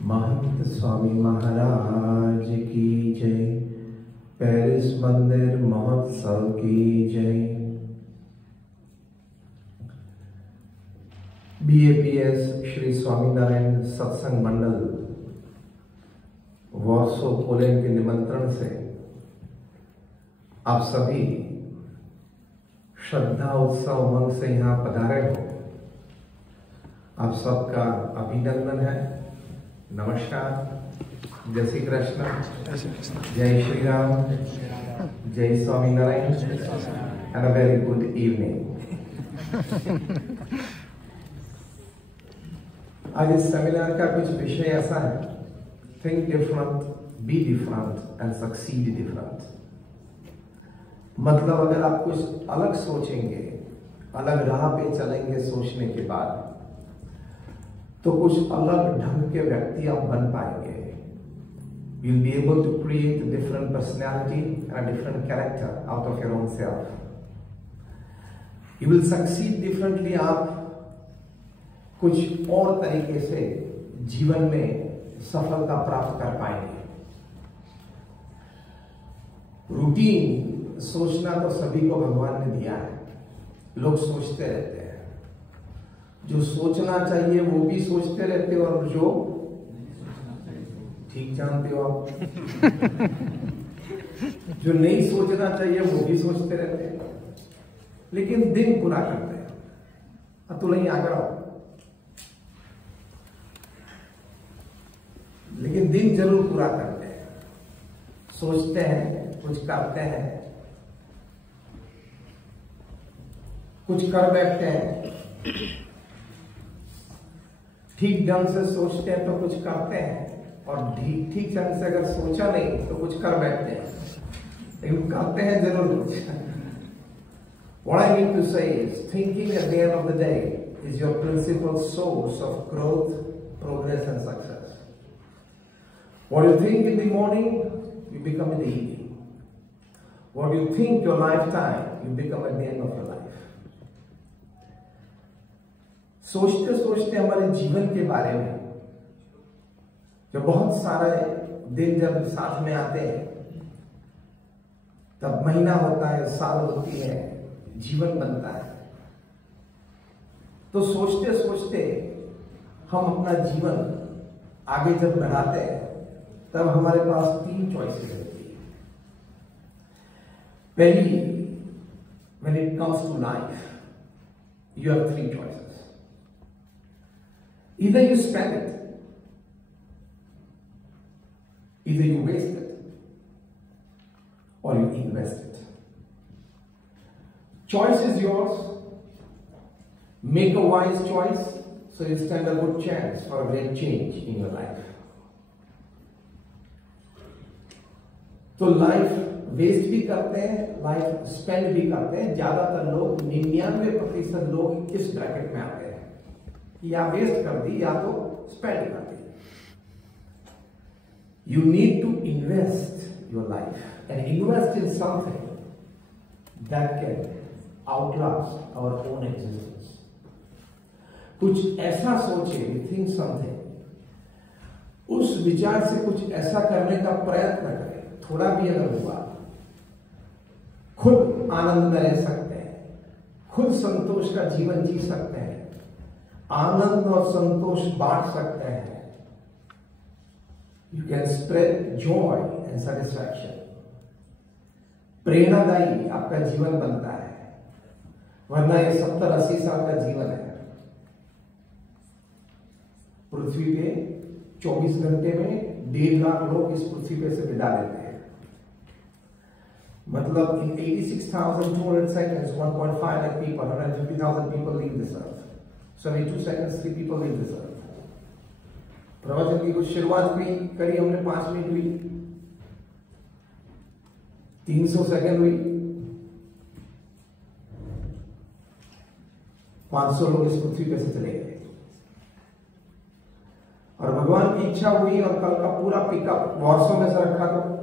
महंत स्वामी महाराज की जय। पेरिस मंदिर महोत्सव की जय। BAPS श्री स्वामीनारायण सत्संग मंडल वॉर्सो पोलैंड के निमंत्रण से आप सभी श्रद्धा उत्सव उमंग से यहाँ पधारे हो। आप सबका अभिनंदन है। नमस्कार, जय श्री कृष्ण, जय श्री राम, जय Swaminarayan and a very good evening. आज इस सेमिनार का कुछ विषय ऐसा है, think different, be different and succeed different. मतलब अगर आप कुछ अलग सोचेंगे, अलग राह पे चलेंगे सोचने के बाद, तो कुछ अलग ढंग के व्यक्ति आप बन पाएंगे। You'll be able to create a different personality and a different character out of your own self. You will succeed differently. आप कुछ और तरीके से जीवन में सफलता प्राप्त कर पाएंगे। रूटीन सोचना तो सभी को भगवान ने दिया है। लोग सोचते रहते हैं, जो सोचना चाहिए वो भी सोचते रहते हो, और जो ठीक जानते हो आप जो नहीं सोचना चाहिए वो भी सोचते रहते हैं, लेकिन दिन पूरा करते हैं। अतुल नहीं आकर आओ, लेकिन दिन जरूर पूरा करते हैं। सोचते हैं, कुछ करते हैं, कुछ कर बैठते हैं। ठीक ढंग से सोचते हैं तो कुछ करते हैं, और ठीक ढंग से अगर सोचा नहीं तो कुछ कर बैठते हैं, लेकिन करते हैं जरूर कुछ। What I mean to say is, thinking at the end of the day is your principal source of growth, progress and success. What you think in the morning, you become in the evening. What you think your lifetime, you become at the end of your life. सोचते सोचते हमारे जीवन के बारे में, जो बहुत सारे दिन जब साथ में आते हैं, तब महीना होता है, साल होती है, जीवन बनता है। तो सोचते सोचते हम अपना जीवन आगे जब बढ़ाते हैं, तब हमारे पास 3 चॉइसेस होती है। पहली, when it comes to life, you have 3 choices. Either you spend it, either you waste it, or you invest it. Choice is yours. Make a wise choice, so you stand a good chance for a great change in your life. तो life waste भी करते हैं, life spend भी करते हैं। ज्यादातर लोग, 99% लोग इस ब्रैकेट में आते हैं, या वेस्ट कर दी या तो स्पेंड कर दी। You need to invest your life and invest in something that can outlast our own existence. कुछ ऐसा सोचे, थिंक समथिंग, उस विचार से कुछ ऐसा करने का प्रयत्न करें, थोड़ा भी अगर हुआ। खुद आनंद में रह सकते हैं, खुद संतोष का जीवन जी सकते हैं, आनंद और संतोष बांट सकते हैं। You can spread Joy and satisfaction. प्रेरणादायी आपका जीवन बनता है, वरना ये 70-80 साल का जीवन है। पृथ्वी पे 24 घंटे में 1.5 लाख लोग इस पृथ्वी पे से विदा लेते हैं। मतलब in 86,200 seconds, 1.5 lakh people, 150,000 people leave this earth. 72 seconds 3 people leave this earth. प्रवचन की कुछ शुरुआत हुई, करी हमने 5 मिनट हुई, 300 सेकंड हुई, 500 लोग इस पृथ्वी पे से चले गए। और भगवान की इच्छा हुई और कल का पूरा पिकअप वॉर्सो में से रखा तो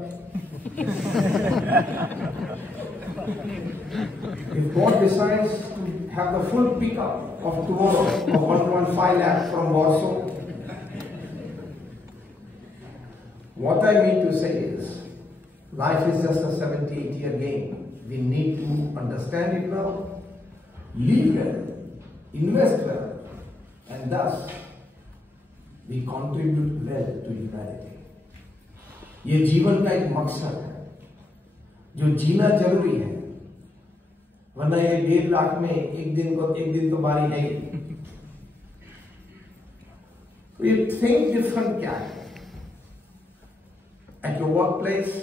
if God decides to have the full pickup of tomorrow of 1.5 lakh from Warsaw, What I mean to say is, life is just a 70-80 year game. We need to understand it well, live well, invest well, and thus we contribute well to humanity. ये जीवन का एक मकसद है जो जीना जरूरी है, वरना ये 1.5 लाख में एक दिन तो बारी है। तो ये थिंक डिफरेंट क्या है? At your workplace,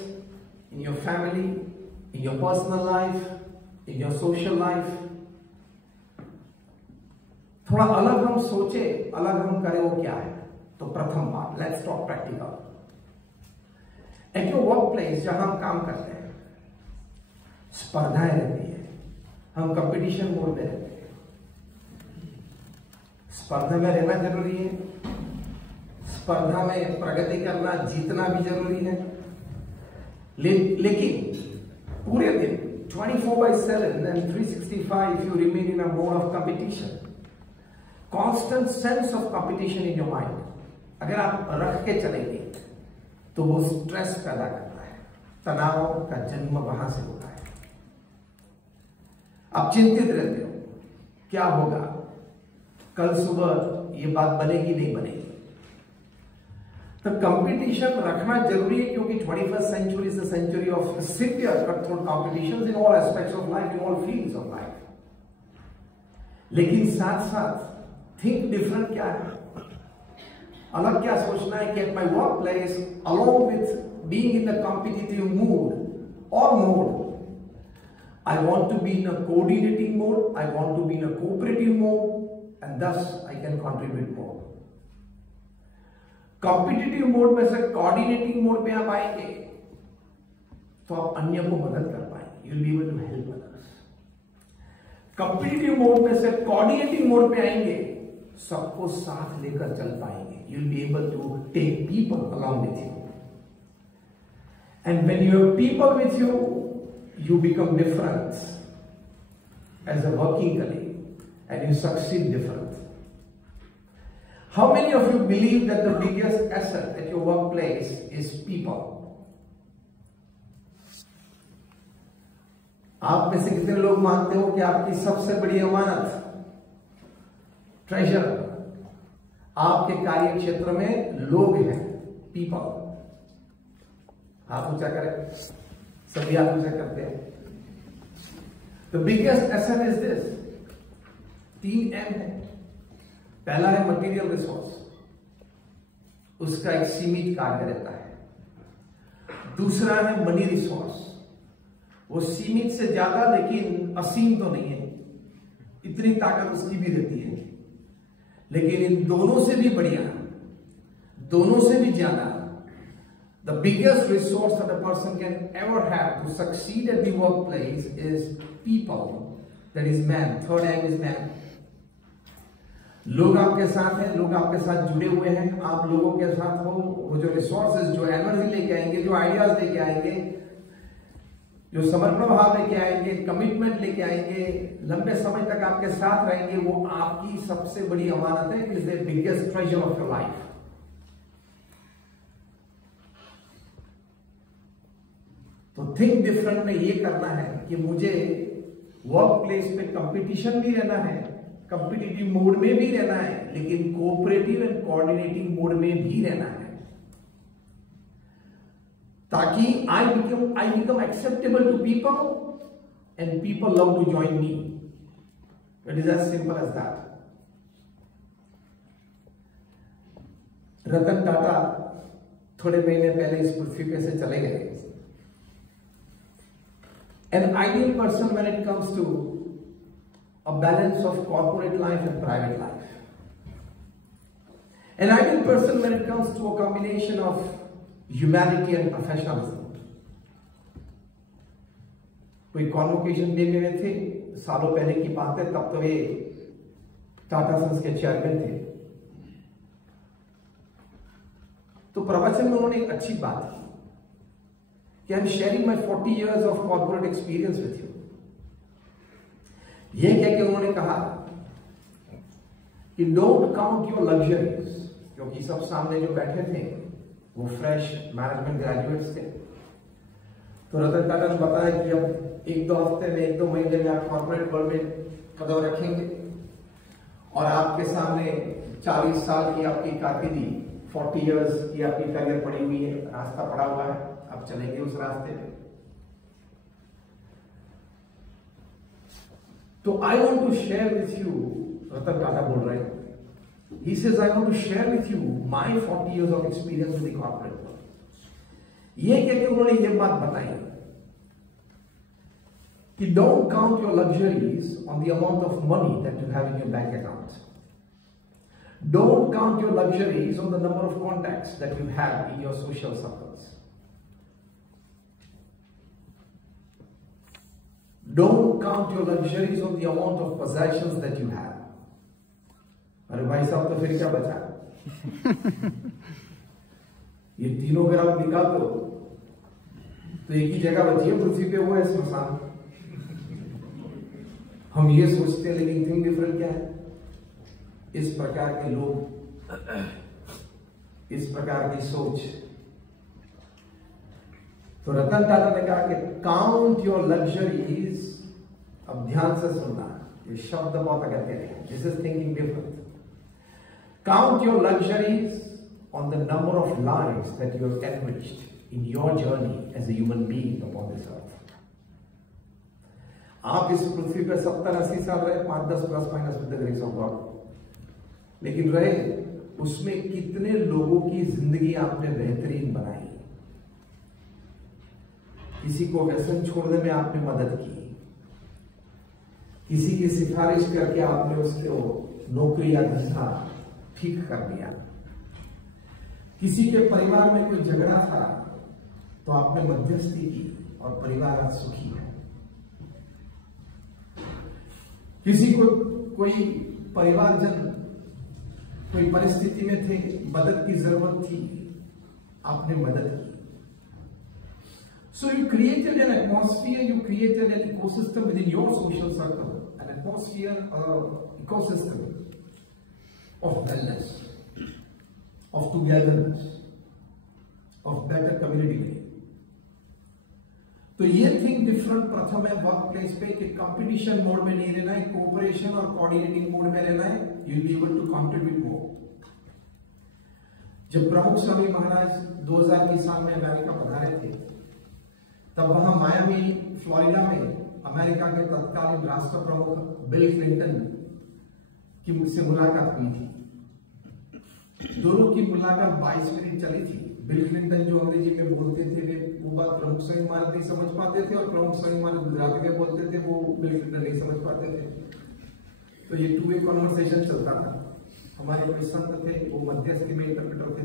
in your family, in your personal life, in your social life, थोड़ा अलग हम सोचे, अलग हम करें, वो क्या है? तो प्रथम बात, let's talk practical. At your work place, जहां हम काम करते हैं, स्पर्धाएं रहती है, हम कंपटीशन मोड में रहते हैं। स्पर्धा में रहना जरूरी है, स्पर्धा में प्रगति करना, जीतना भी जरूरी है, लेकिन पूरे दिन 24/7 and 365 you remain in a mode of competition, constant sense of competition in your mind। अगर आप रख के चलेंगे तो वो स्ट्रेस पैदा करता है, तनाव का जन्म वहां से होता है। आप चिंतित रहते हो, क्या होगा, कल सुबह ये बात बनेगी नहीं बनेगी। तो कंपटीशन रखना जरूरी है, क्योंकि 21st century is a century of severe cutthroat competitions in all aspects of life, in all fields of life। लेकिन साथ साथ थिंक डिफरेंट क्या है? अलग क्या सोचना है कि eight my work place, along with being in the competitive mood or mode, I want to be in a coordinating mode, I want to be in a cooperative mode, and thus I can contribute more। Competitive mode में से coordinating mode में आप आएंगे तो आप अन्य को मदद कर पाएंगे, you will be able to help others. Competitive mode में से कोऑर्डिनेटिंग मोड में आएंगे, सबको साथ लेकर चल पाएंगे, you will be able to take people along with you. And when you have people with you, you become different as a working colleague and you succeed different। How many of you believe that the biggest asset at your workplace is people? आप में से कितने लोग मानते हो कि आपकी सबसे बड़ी अमानत, ट्रेजर, आपके कार्य क्षेत्र में लोग हैं, पीपल? हाथ ऊंचा करें, सभी हाथ ऊंचा करते हैं। The biggest asset is this, 3 M है। पहला है मटेरियल रिसोर्स, उसका एक सीमित कार्य रहता है। दूसरा है मनी रिसोर्स, वो सीमित से ज्यादा लेकिन असीम तो नहीं है, इतनी ताकत उसकी भी रहती है, लेकिन इन दोनों से भी बढ़िया, दोनों से भी ज्यादा, the biggest resource that a person can ever have to succeed at the workplace is people, that is man। Third M is man। लोग आपके साथ हैं, लोग आपके साथ जुड़े हुए हैं, आप लोगों के साथ हो, वो जो रिसोर्सेज, जो एनर्जी लेके आएंगे, जो आइडियाज लेके आएंगे, जो समर्पण भाव लेके आएंगे, कमिटमेंट लेके आएंगे, लंबे समय तक आपके साथ रहेंगे, वो आपकी सबसे बड़ी अमानत है, is the biggest treasure of your life. तो थिंक डिफरेंट में ये करना है कि मुझे वर्क प्लेस पे कंपटीशन भी रहना है, कंपटीटिव मोड में भी रहना है, लेकिन कोऑपरेटिव एंड कोऑर्डिनेटिंग मोड में भी रहना है, ताकि I become acceptable to people and people love to join me. It is as simple as that. Ratan Tata थोड़े महीने पहले इस पृथ्वी पे से चले गए। An ideal person when it comes to a balance of corporate life and private life. An ideal person when it comes to a combination of humanity and professionalism. कोई convocation day में थे, सालों पहले की बात है, तब तो ये टाटा सन्स के चेयरमैन थे। तो प्रवचन में उन्होंने एक अच्छी बात की कि I am sharing my 40 years of corporate experience with you. ये कह के उन्होंने कहा कि डोंट काउंट योर लग्जरीज, क्योंकि सब सामने जो बैठे थे वो फ्रेश मैनेजमेंट ग्रेजुएट्स थे। तो रतन टाटा ने बताया कि अब 1-2 हफ्ते में 1-2 महीने में आप कॉर्पोरेट वर्ल्ड में कदम रखेंगे और आपके सामने 40 साल की आपकी कारकिर्दी, 40 इयर्स की आपकी करियर पड़ी हुई है, रास्ता पड़ा हुआ है, आप चलेंगे उस रास्ते में। तो I want to share with you, Ratan Tata बोल रहे हैं, he says I want to share with you my 40 years of experience with the corporate world। ये कहते उन्होंने ये बात बताई कि don't count your luxuries on the amount of money that you have in your bank account, don't count your luxuries on the number of contacts that you have in your social circles, don't count your luxuries on the amount of possessions that you have। अरे भाई साहब, तो फिर क्या बचा? ये तीनों अगर आप निकाल दो तो एक ही जगह बची है पृथ्वी पे, वो है स्मशान। हम ये सोचते हैं, लेकिन थिंग डिफरेंट क्या है? इस प्रकार के लोग, इस प्रकार की सोच। तो रतन टाटा ने कहा कि काउंट योर लग्जरीज। अब ध्यान से सुनना, ये शब्द बहुत कहते हैं, this is thinking different. Count your luxuries on the number of lives that you have enriched in your journey as a human being upon this earth। आप इस पृथ्वी पर 70-80 साल रहे, 5-10 plus minus with the grace of God, लेकिन रहे उसमें कितने लोगों की जिंदगी आपने बेहतरीन बनाई? किसी को व्यसन छोड़ने में आपने मदद की, किसी की सिफारिश करके आपने उसको नौकरी या धंधा ठीक कर दिया, किसी के परिवार में कोई झगड़ा था तो आपने मध्यस्थी की और परिवार आज सुखी है, किसी को कोई परिवारजन कोई परिस्थिति में थे, मदद की जरूरत थी, आपने मदद की। So you created an atmosphere, you created an ecosystem within your social circle, an atmosphere, ecosystem of wellness, of togetherness, of better community living। तो ये थिंक डिफरेंट प्रथम है वर्क प्लेस पे कि कंपटीशन मोड में नहीं रहना है, कोऑपरेशन और कोऑर्डिनेटिंग मोड में रहना है। You will be able to contribute more. जब प्रमुख स्वामी महाराज 2000 के साल में अमेरिका पधारे थे, तब वहां मायामी फ्लोरिडा में अमेरिका के तत्कालीन राष्ट्र प्रमुख बिल क्लिंटन की मुझसे मुलाकात हुई थी। दोनों की मुलाकात 22 मिनट चली थी। बिल क्लिंटन जो अंग्रेजी में बोलते थे वो बात प्रमुख स्वामी महाराज नहीं समझ पाते थे, और प्रमुख स्वामी महाराज गुजराती में बोलते थे, वो बिल क्लिंटन नहीं समझ पाते थे। तो ये 2 वे कॉन्वर्सेशन चलता था। हमारे कोई संत थे, वो मध्यस्थी में इंटरप्रेटर थे।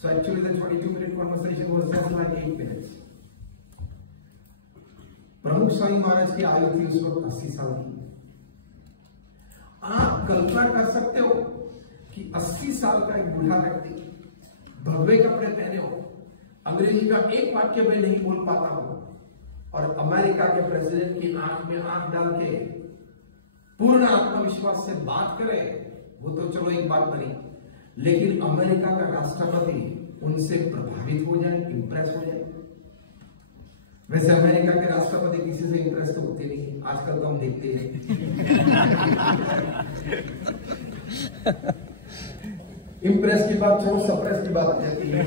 So actually the 22 minute conversation was just like 8 minutes. प्रमुख स्वामी महाराज की आयु थी उस वक्त 80 साल की। आप कल्पना कर सकते हो कि 80 साल का एक बूढ़ा व्यक्ति भगवे कपड़े पहने हो, अंग्रेजी का एक वाक्य में नहीं बोल पाता हो, और अमेरिका के प्रेसिडेंट की आंख में आंख डाल के पूर्ण आत्मविश्वास से बात करे, वो तो चलो एक बात बनी, लेकिन अमेरिका का राष्ट्रपति उनसे प्रभावित हो जाए, इंप्रेस हो जाए। वैसे अमेरिका के राष्ट्रपति किसी से इंप्रेस तो होते नहीं, आजकल तो हम देखते हैं। इंप्रेस की बात छोड़ो, सप्रेस की बात आ जाती है।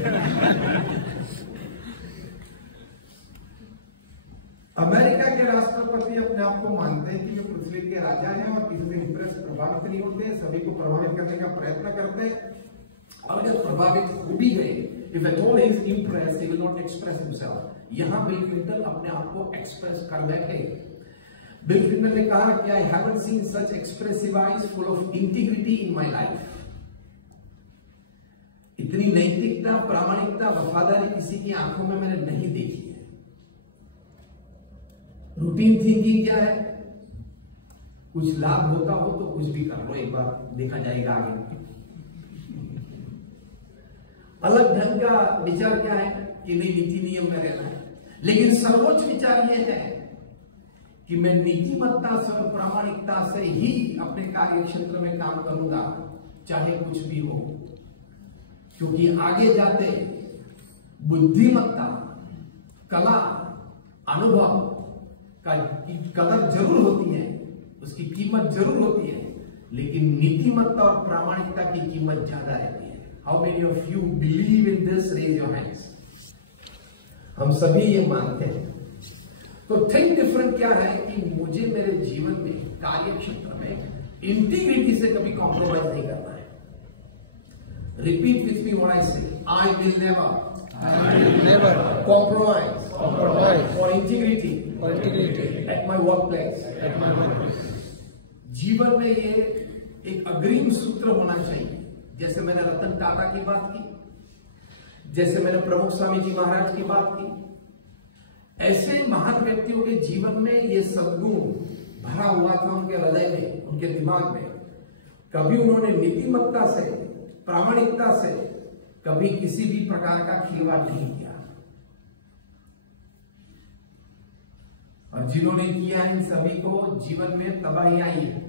अमेरिका के राष्ट्रपति अपने आप को मानते हैं कि वे पृथ्वी के राजा हैं और किसी से इंप्रेस प्रभावित नहीं होते, सभी को प्रभावित करने का प्रयत्न करते हैं, और अगर प्रभावित हो भी गए, if at all he is impressed, he will not express himself। यहां बिल क्लिंटन अपने आप को एक्सप्रेस कर बैठे। बिल क्लिंटन ने कहा कि I haven't seen such expressive eyes full of integrity in my life। इतनी नैतिकता, प्रामाणिकता, वफादारी किसी की आंखों में मैंने नहीं देखी है। रूटीन थिंकिंग क्या है? कुछ लाभ होता हो तो कुछ भी कर लो, एक बार देखा जाएगा आगे। अलग ढंग का विचार क्या है कि नहीं, नीति नियम में रहना है, लेकिन सर्वोच्च विचार यह है कि मैं नीतिमत्ता से और प्रामाणिकता से ही अपने कार्य क्षेत्र में काम करूंगा, चाहे कुछ भी हो। क्योंकि आगे जाते बुद्धिमत्ता, कला, अनुभव का कदर जरूर होती है, उसकी कीमत जरूर होती है, लेकिन नीतिमत्ता और प्रामाणिकता की कीमत ज्यादा रहती है। How many of you believe in this? Raise your hands. हम सभी ये मानते हैं। तो थिंक डिफरेंट क्या है कि मुझे मेरे जीवन में, कार्य क्षेत्र में इंटीग्रिटी से कभी कॉम्प्रोमाइज नहीं करना है। Repeat with me what I say, I will never compromise for integrity at my work place. जीवन में ये एक अग्रिम सूत्र होना चाहिए। जैसे मैंने रतन टाटा की बात की, जैसे मैंने प्रमुख स्वामी जी महाराज की बात की, ऐसे महान व्यक्तियों के जीवन में ये सद्गुण भरा हुआ था उनके हृदय में, उनके दिमाग में। कभी उन्होंने नीतिमत्ता से, प्रामाणिकता से कभी किसी भी प्रकार का खिलवाड़ नहीं किया। और जिन्होंने किया इन सभी को जीवन में तबाही आई है।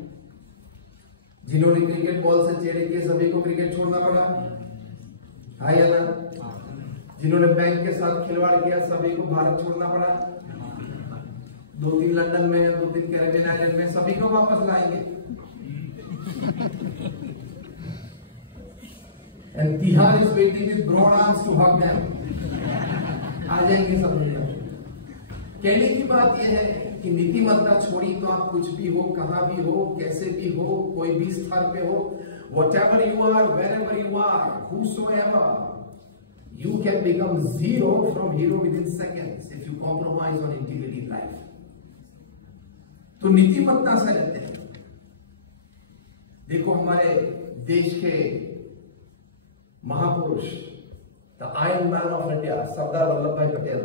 जिन्होंने क्रिकेट बॉल से चेहरे किए, सभी को क्रिकेट छोड़ना पड़ा, है या ना? जिन्होंने बैंक के साथ खिलवाड़ किया, सभी को भारत छोड़ना पड़ा। 2-3 लंदन में, 2-3 कैरेबियन आइलैंड में, सभी को वापस लाएंगे। And Tihar is waiting with broad arms to hug them. आ जाएंगे सब दुनिया। कहने की बात यह है कि नीतिमत्ता छोड़ी तो आप कुछ भी हो, कहां भी हो, कैसे भी हो, कोई भी स्तर पे हो, whatever you are, wherever you are, whosoever, you can become zero from hero within seconds if you compromise on integrity in life. तो नीतिमत्ता से रहते हैं। देखो हमारे देश के महापुरुष, the Iron Man of India, Sardar Vallabhbhai Patel,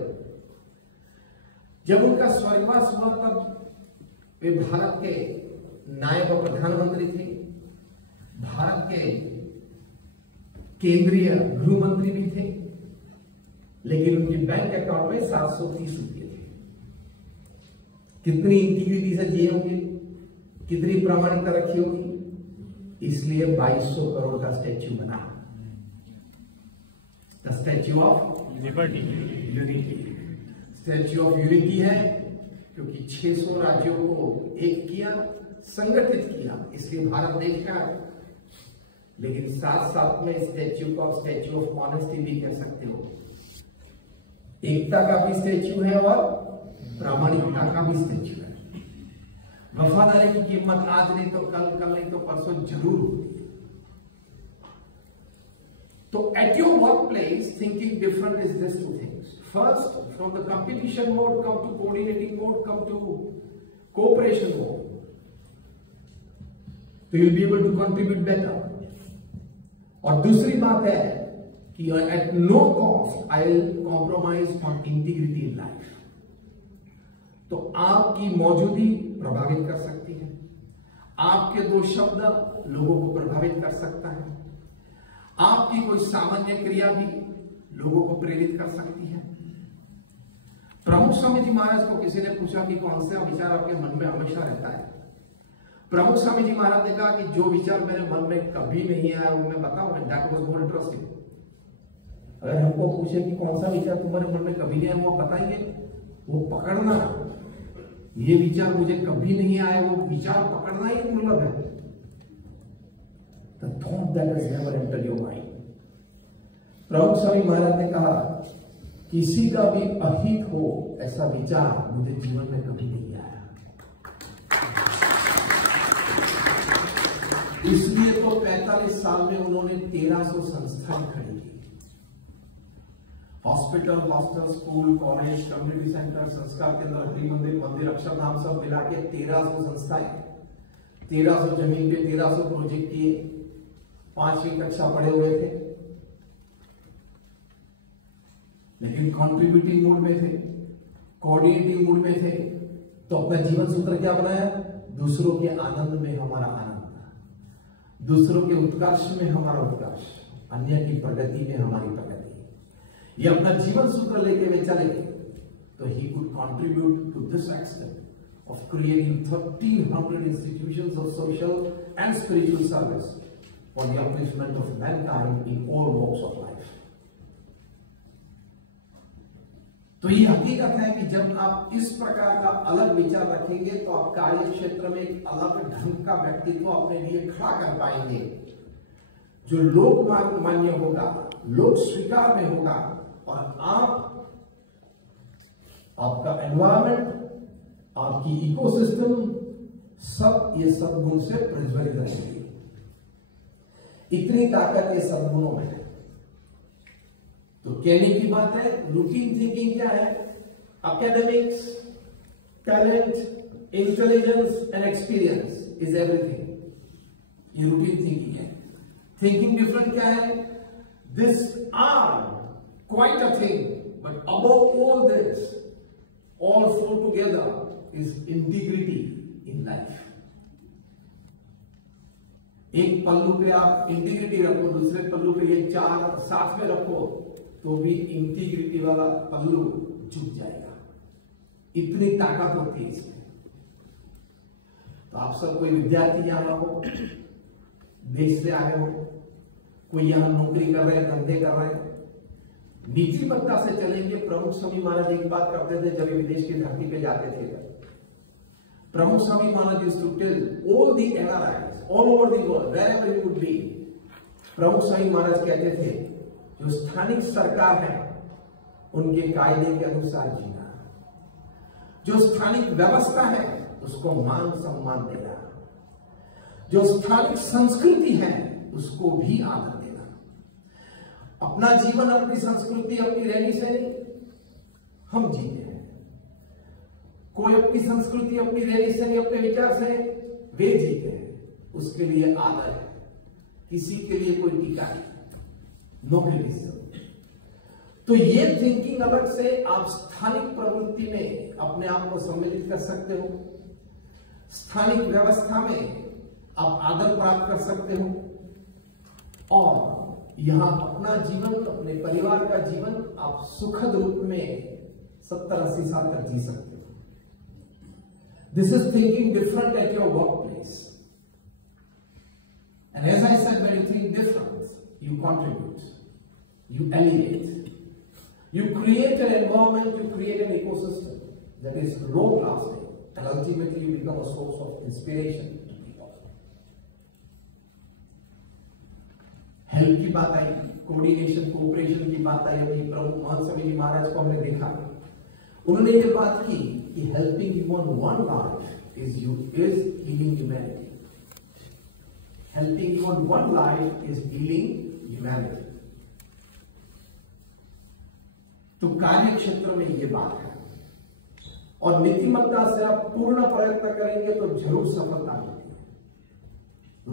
जब उनका स्वर्गवास हुआ तब वे भारत के नायब प्रधानमंत्री थे, भारत के केंद्रीय गृह मंत्री भी थे, लेकिन उनकी बैंक अकाउंट में 730 रुपये थे। कितनी इंटीग्रिटी से जिए होंगे, कितनी प्रामाणिकता रखी होगी, इसलिए 2200 करोड़ का स्टैच्यू बना, the statue of unity. Statue of unity है क्योंकि 600 राज्यों को एक किया, संगठित किया, इसलिए भारत देश का है। लेकिन साथ साथ में स्टैच्यू को आप स्टैच्यू ऑफ ऑनेस्टी भी कह सकते हो। एकता का भी स्टैच्यू है और प्रामाणिकता का भी स्टैच्यू है। वफादारी की कीमत आज नहीं तो कल, कल नहीं तो परसों जरूर होती है। तो at your work place thinking different is this two things. First, from the competition mode, come to coordinating mode, come to cooperation mode. So you'll be able to contribute better. और दूसरी बात है कि at no cost I will compromise on integrity in life. तो आपकी मौजूदगी प्रभावित कर सकती है, आपके 2 शब्द लोगों को प्रभावित कर सकता है, आपकी कोई सामान्य क्रिया भी लोगों को प्रेरित कर सकती है। प्रमुख स्वामी जी महाराज को किसी ने पूछा कि कौन सा विचार आपके मन में हमेशा रहता है? प्रमुख स्वामी जी महाराज ने कहा कि जो विचार मेरे मन में कभी नहीं आया वो मैं बताऊं, दैट वाज मोर इंटरेस्टिंग। अगर हमको पूछे कि कौन सा विचार तुम्हारे मन में कभी नहीं आया, वो बताइए, वो पकड़ना। ये विचार मुझे कभी नहीं आया, वो विचार पकड़ना ही दुर्लभ है। The thought that has never entered your mind. प्रमुख स्वामी महाराज ने कहा किसी का भी अहित हो ऐसा विचार मुझे जीवन में कभी नहीं आया। इसलिए तो 45 साल में उन्होंने 1300 संस्थाएं खड़ी की। Hospital, hostel, school, college, community centre, संस्कार केंद्र, हरि मंदिर, मंदिर, अक्षरधाम सब मिला के 1300 संस्थाएं, 1300 जमीन पे 1300 प्रोजेक्ट किए। 5वीं कक्षा पढ़े हुए थे, लेकिन कॉन्ट्रीब्यूटिंग मूड में थे, कोऑर्डिनेटिंग मूड में थे। तो अपना जीवन सूत्र क्या बनाया? दूसरों के आनंद में हमारा आनंद, दूसरों के उत्कर्ष में हमारा उत्कर्ष, अन्य की प्रगति में हमारी प्रगति। ये अपना जीवन सूत्र लेके वे चले तो he could contribute to this extent of creating 1300 institutions of social and spiritual service for the upliftment of mankind in all walks of life. तो ये हकीकत है कि जब आप इस प्रकार का अलग विचार रखेंगे तो आप कार्य क्षेत्र में एक अलग ढंग का व्यक्तित्व अपने लिए खड़ा कर पाएंगे, जो लोक मान्य होगा, लोक स्वीकार में होगा, और आपका एनवायरमेंट, आपकी इकोसिस्टम सब ये सद्गुण से प्रज्वलित रहेगी। इतनी ताकत ये सद्गुणों में है। तो कहने की बात है, रूटीन थिंकिंग क्या है? Academics, talent, intelligence and experience is everything. ये रूटीन थिंकिंग है। थिंकिंग डिफरेंट क्या है? This are quite a thing, but above all this, all four together is integrity in life. एक पल्लू पे आप इंटीग्रिटी रखो, दूसरे पल्लू पे ये चार साथ में रखो, तो भी इंटीग्रिटी वाला पल्लू झुक जाएगा। इतनी ताकत होती है इसमें। तो आप सब कोई विद्यार्थी यहाँ हो, देश से आए हो, कोई यहाँ नौकरी कर रहे हैं, धंधे कर रहे हैं, नीतिमत्ता से चलेंगे। प्रमुख स्वामी महाराज एक बात करते थे जब विदेश की धरती पे जाते थे। प्रमुख स्वामी महाराज used to tell all the NRIs all over the world, wherever you would be, प्रमुख स्वामी महाराज कहते थे जो स्थानिक सरकार है उनके कायदे के अनुसार जीना, जो स्थानिक व्यवस्था है उसको मान सम्मान देना, जो स्थानिक संस्कृति है उसको भी आदर देना। अपना जीवन अपनी संस्कृति अपनी रहनी से नहीं हम जीते हैं। कोई अपनी संस्कृति अपनी रहनी से नहीं, अपने विचार से वे जीते हैं, उसके लिए आदर है, किसी के लिए कोई टीका नहीं, नो क्रिटिसिज्म। तो ये थिंकिंग अलग से आप स्थानिक प्रवृत्ति में अपने आप को सम्मिलित कर सकते हो, स्थानिक व्यवस्था में आप आदर प्राप्त कर सकते हो, और यहां अपना जीवन, अपने परिवार का जीवन आप सुखद रूप में 70-80 साल तक जी सकते हो। This is thinking different at your work place. And as I said, when you think different, you contribute, you elevate, you create an environment, you create an ecosystem that is long-lasting, and ultimately you become a source of inspiration to people. Help की बात आई, coordination, cooperation की बात आई। अभी प्रभु महंत स्वामी जी महाराज को हमने देखा, उन्होंने ये बात की कि helping one life is healing humanity. Helping even one life is healing humanity. तो कार्य क्षेत्र में ये बात है, और नीतिमत्ता से आप पूर्ण प्रयत्न करेंगे तो जरूर सफलता मिलती है।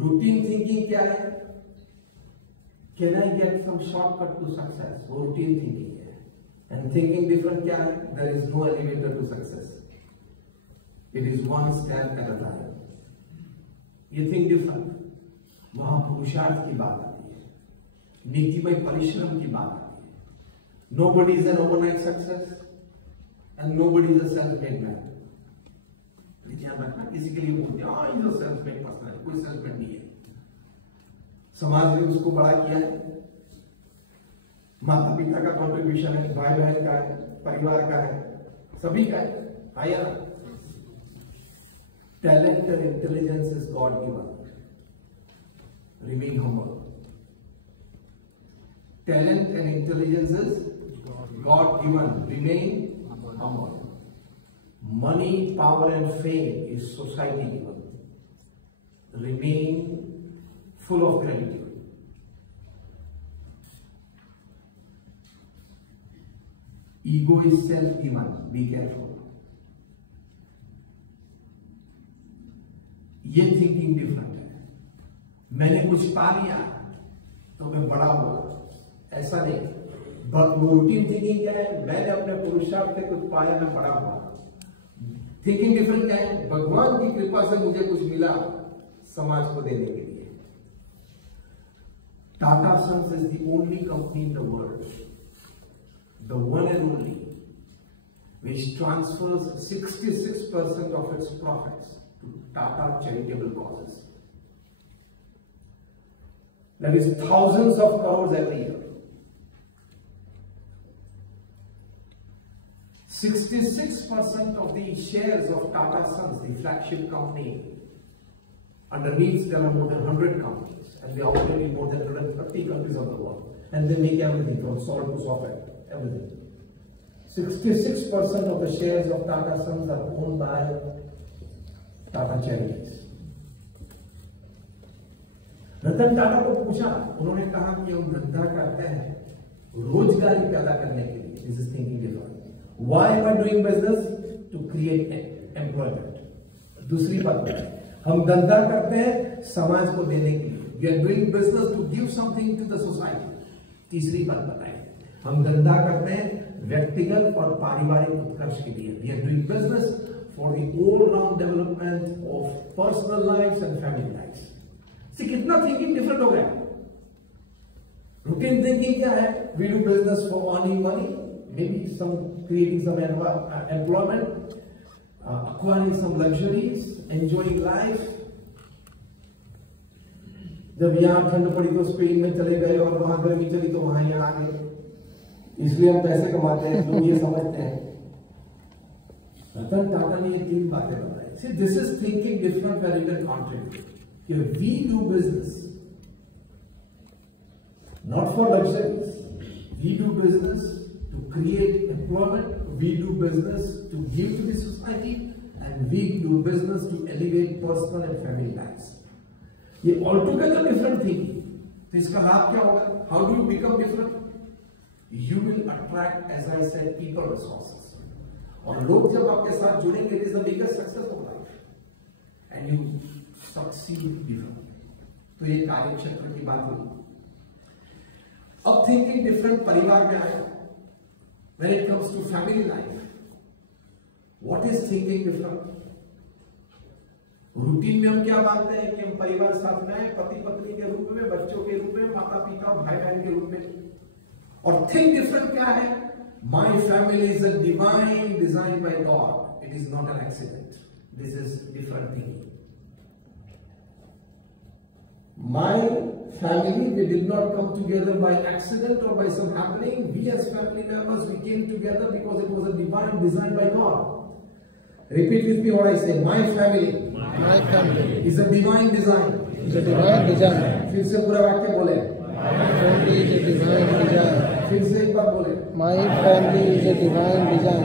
रूटीन थिंकिंग क्या है? Can I get some shortcut to success? वो रूटीन थिंकिंग है। And thinking different क्या है? There is no elevator to success. It is one step at a time. You think different. वहां पुरुषार्थ की बात आती है, नीतिमय परिश्रम की बात आती है। Nobody is an overnight success and nobody is a self-made man. ध्यान रखना, किसी के लिए बोलते हैं हाँ ये सेल्फ-मेड पर्सन है, कोई सेल्फ-मेड नहीं है। समाज ने उसको बड़ा किया है, माता पिता का कॉन्ट्रीब्यूशन है, भाई बहन का है, परिवार का है, सभी का है। आया talent and intelligence is God given. Remain humble. Talent and intelligence is God given. Remain humble. Money, power and fame is society given. Remain full of gratitude. Ego is self given. Be careful. ये thinking different है। मैंने कुछ पा लिया तो मैं बड़ा हुआ, ऐसा नहीं। रूटीन थिंकिंग क्या है? मैंने अपने पुरुषार्थ से कुछ पाया, मैं बड़ा हुआ। थिंकिंग डिफरेंट क्या है? भगवान की कृपा से मुझे कुछ मिला समाज को देने के लिए। Tata Sons is the only company in the world, the one and only, which transfers 66% of its profits to Tata charitable causes. That is thousands of crores every year. 66% of the shares of Tata Sons, the flagship company, underneath there are more than 100 companies, and they operate in more than 130 countries of the world, and they make everything from salt to software, everything. 66% of the shares of Tata Sons are owned by Tata Charities. Ratan Tata को पूछा, उन्होंने कहा कि हम धंधा करते हैं रोजगारी पैदा करने के लिए. This is thinking different. Why am I doing business? To create employment. दूसरी बात है, हम धंधा करते हैं समाज को देने के लिए. We are doing business to give something to the society. तीसरी बात बताएं, हम धंधा करते हैं व्यक्तिगत और पारिवारिक उत्कर्ष के लिए. We are doing business for the all-round development of personal lives and family lives. See, कितना थिंकिंग डिफरेंट हो गया. रूटीन थिंकिंग क्या है? We do business for earning money, maybe some creating some employment, acquiring some luxuries, enjoying life. जब यहाँ ठंड पड़ी तो स्पेन में चले गए और वहां गर्मी चली तो वहां यहाँ आ गए, इसलिए हम पैसे कमाते हैं. लोग ये समझते हैं. रतन टाटा ने ये 3 बातें बताई. See, this is thinking different where you can contribute. We do business not for luxuries. We do business to create employment. We do business to give to the society, and we do business to elevate personal and family lives. ये altogether different thing. तो इसका लाभ क्या होगा? How do you become different? You will attract, as I said, people resources. और लोग जब आपके साथ जुड़ेंगे, it is the biggest success of life, and you succeed different. तो ये कार्य क्षेत्र की बात हुई. अब थिंकिंग डिफरेंट परिवार में आया. When it comes to family life, what is thinking different? Routine में हम क्या मानते हैं कि हम परिवार साथ में आए, पति पत्नी के रूप में, बच्चों के रूप में, माता पिता और भाई बहन के रूप में. और थिंक डिफरेंट क्या है? My family is a divine design by God. It is not an accident. This is different thinking. My family, we did not come together by accident or by some happening. We as family members, we came together because it was a divine design by God. Repeat with me what I say. My family is a divine design. Is a divine design. फिर से पूरा वाक्य बोले. My family is a divine design. फिर से एक बार बोले. My family is a divine design.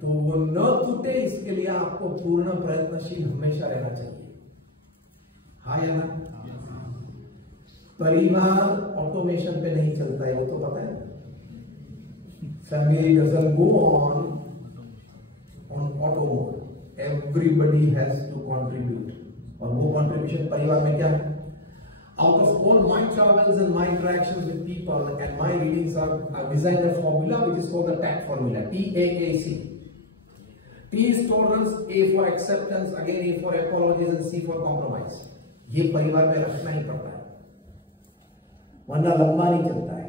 तो वो न टूटे, इसके लिए आपको पूर्ण प्रयत्नशील हमेशा रहना चाहिए. हाँ या ना? परिवार ऑटोमेशन पे नहीं चलता है, वो तो पता है. Family doesn't go on auto mode. Everybody has to contribute. और वो कंट्रीब्यूशन परिवार में क्या है? Out of all my travels and my interactions with people and my readings, I've designed a formula which is called the TAAC formula. TAAC. T is tolerance, A for acceptance, again A for apologies, and C for compromise. ये परिवार में रखना ही पड़ता है, वरना लंबा नहीं चलता है.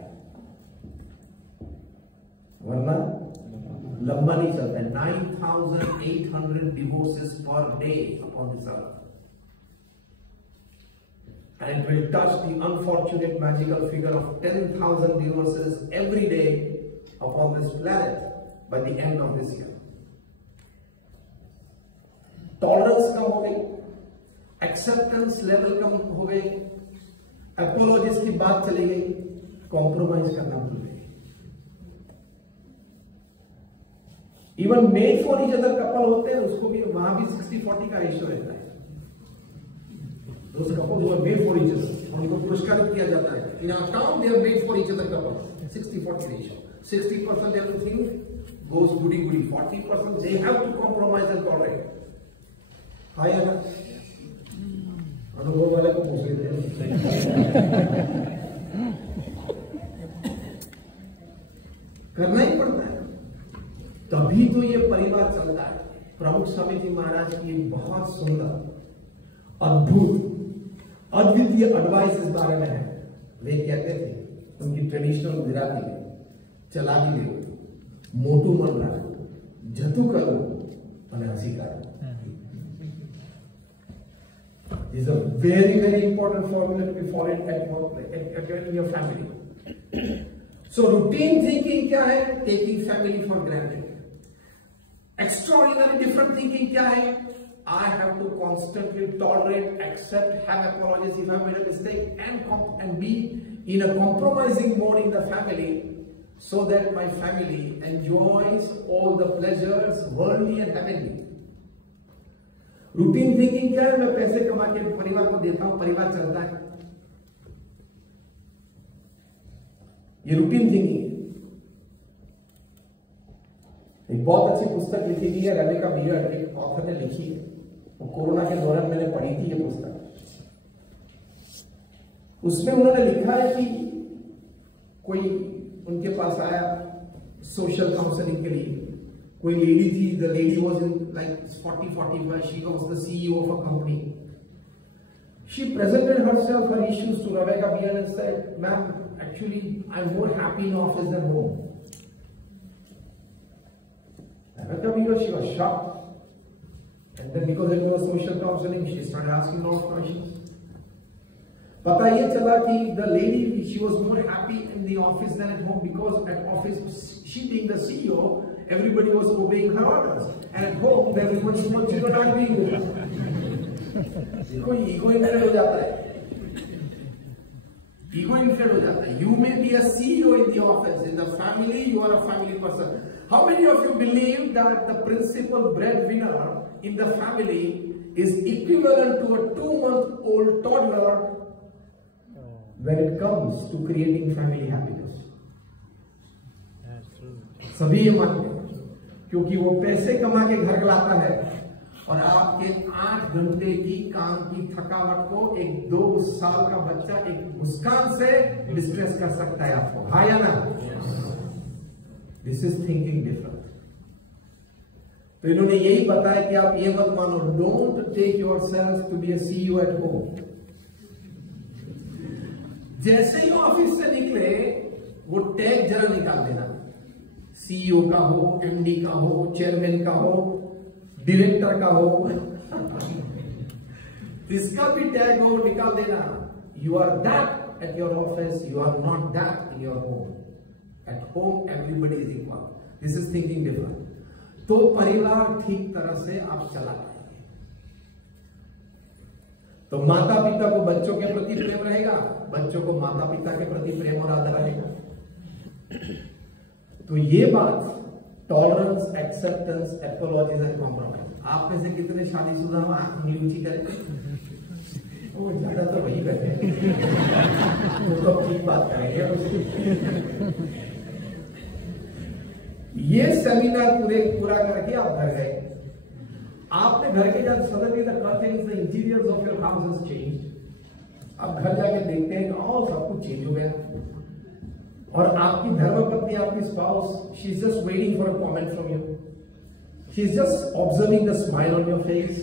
वरना लंबा नहीं चलता है. 9,800 divorces per day upon this earth. And it will touch the unfortunate magical figure of 10,000 divorces every day upon this planet by the end of this year. Tolerance कम हो गई, acceptance level कम हो गई, apologies की बात चली गई, compromise करना भूल गए. Even made for each other couple होते हैं, उसको भी वहां भी 60-40 का रेशियो रहता है. Those couples who are made for each other, उनको पुरस्कारित किया जाता है. In our town, they are made for each other couples. 60-40 ratio. 60% everything goes goody-goody. 40% they have to compromise and tolerate. हाँ या ना? अनुभव वाले को पूछ लेते हैं. करना ही पड़ता है, तभी तो ये परिवार चलता है. प्रमुख स्वामी जी महाराज की बहुत सुंदर, अद्भुत, अद्वितीय एडवाइस इस बारे में है. वे कहते थे, उनकी ट्रेडिशनल गुजराती में, चला भी लो, मोटू मन रखो, जतु करो और हंसी करो. is a very, very important formula to be followed in your family. So routine thinking क्या है? Taking family for granted. Extraordinary different thinking क्या है? I have to constantly tolerate, accept, have apologies if I made a mistake, and be in a compromising mode in the family, so that my family enjoys all the pleasures, worldly and heavenly. Routine thinking क्या है? मैं पैसे कमा के परिवार को देता हूं, परिवार चलता है, ये रूटीन थिंकिंग है। एक बहुत अच्छी पुस्तक लिखी गई है, रेबेका बियर्ड एक ऑथर ने लिखी है, वो कोरोना के दौरान मैंने पढ़ी थी ये पुस्तक। उसमें उन्होंने लिखा है कि कोई उनके पास आया सोशल काउंसलिंग के लिए, कोई लेडी थी, the lady was in like 40-45, she was the CEO of a company. She presented herself, her issues to Rebecca Bian and said, "Ma'am, actually, I'm more happy in office than home." Rebecca Bian, she was shocked. And then because it was social counseling, she started asking a lot of questions. पता ये चला कि the lady, she was more happy in the office than at home, because at office, she being the CEO, everybody was obeying her orders. And at home, everyone was not agreeing with her. Ego inflate हो जाता है, ego inflate हो जाता है। You may be a CEO in the office, in the family, you are a family person. How many of you believe that the principal breadwinner in the family is equivalent to a 2-month-old toddler when it comes to creating family happiness? सभी ये मानते हैं, क्योंकि वो पैसे कमा के घर लाता है और आपके 8 घंटे की काम की थकावट को एक 2 साल का बच्चा एक मुस्कान से डिस्ट्रेस कर सकता है आपको, हाँ या ना? This is thinking different. तो इन्होंने यही बताया कि आप ये मत मानो, don't take yourself to be a CEO at home. जैसे ही ऑफिस से निकले वो टैग जरा निकाल देना, CEO का हो, MD का हो, चेयरमैन का हो, डायरेक्टर का हो, जिसका भी टैग हो निकाल देना। You are that at your office, you are not that in your home. At home everybody is equal. This is thinking different. तो परिवार ठीक तरह से आप चला पाएंगे। तो माता पिता को बच्चों के प्रति प्रेम रहेगा, बच्चों को माता पिता के प्रति प्रेम और आदर रहेगा। तो ये बात tolerance, acceptance, apologies and compromise. आप में से कितने शादीशुदा उंगली ऊंची करें? वो ज्यादा तो वही करते हैं, वो तो अपनी बात करेंगे। ये सेमिनार पूरा करके आप घर गए, आपने घर के जब suddenly the curtains, the interiors of your house has changed. अब घर जाके देखते हैं और सब कुछ चेंज हो गया, और आपकी धर्मपत्नी, आपकी spouse, she is just waiting for a comment from you, she is just observing the smile on your face.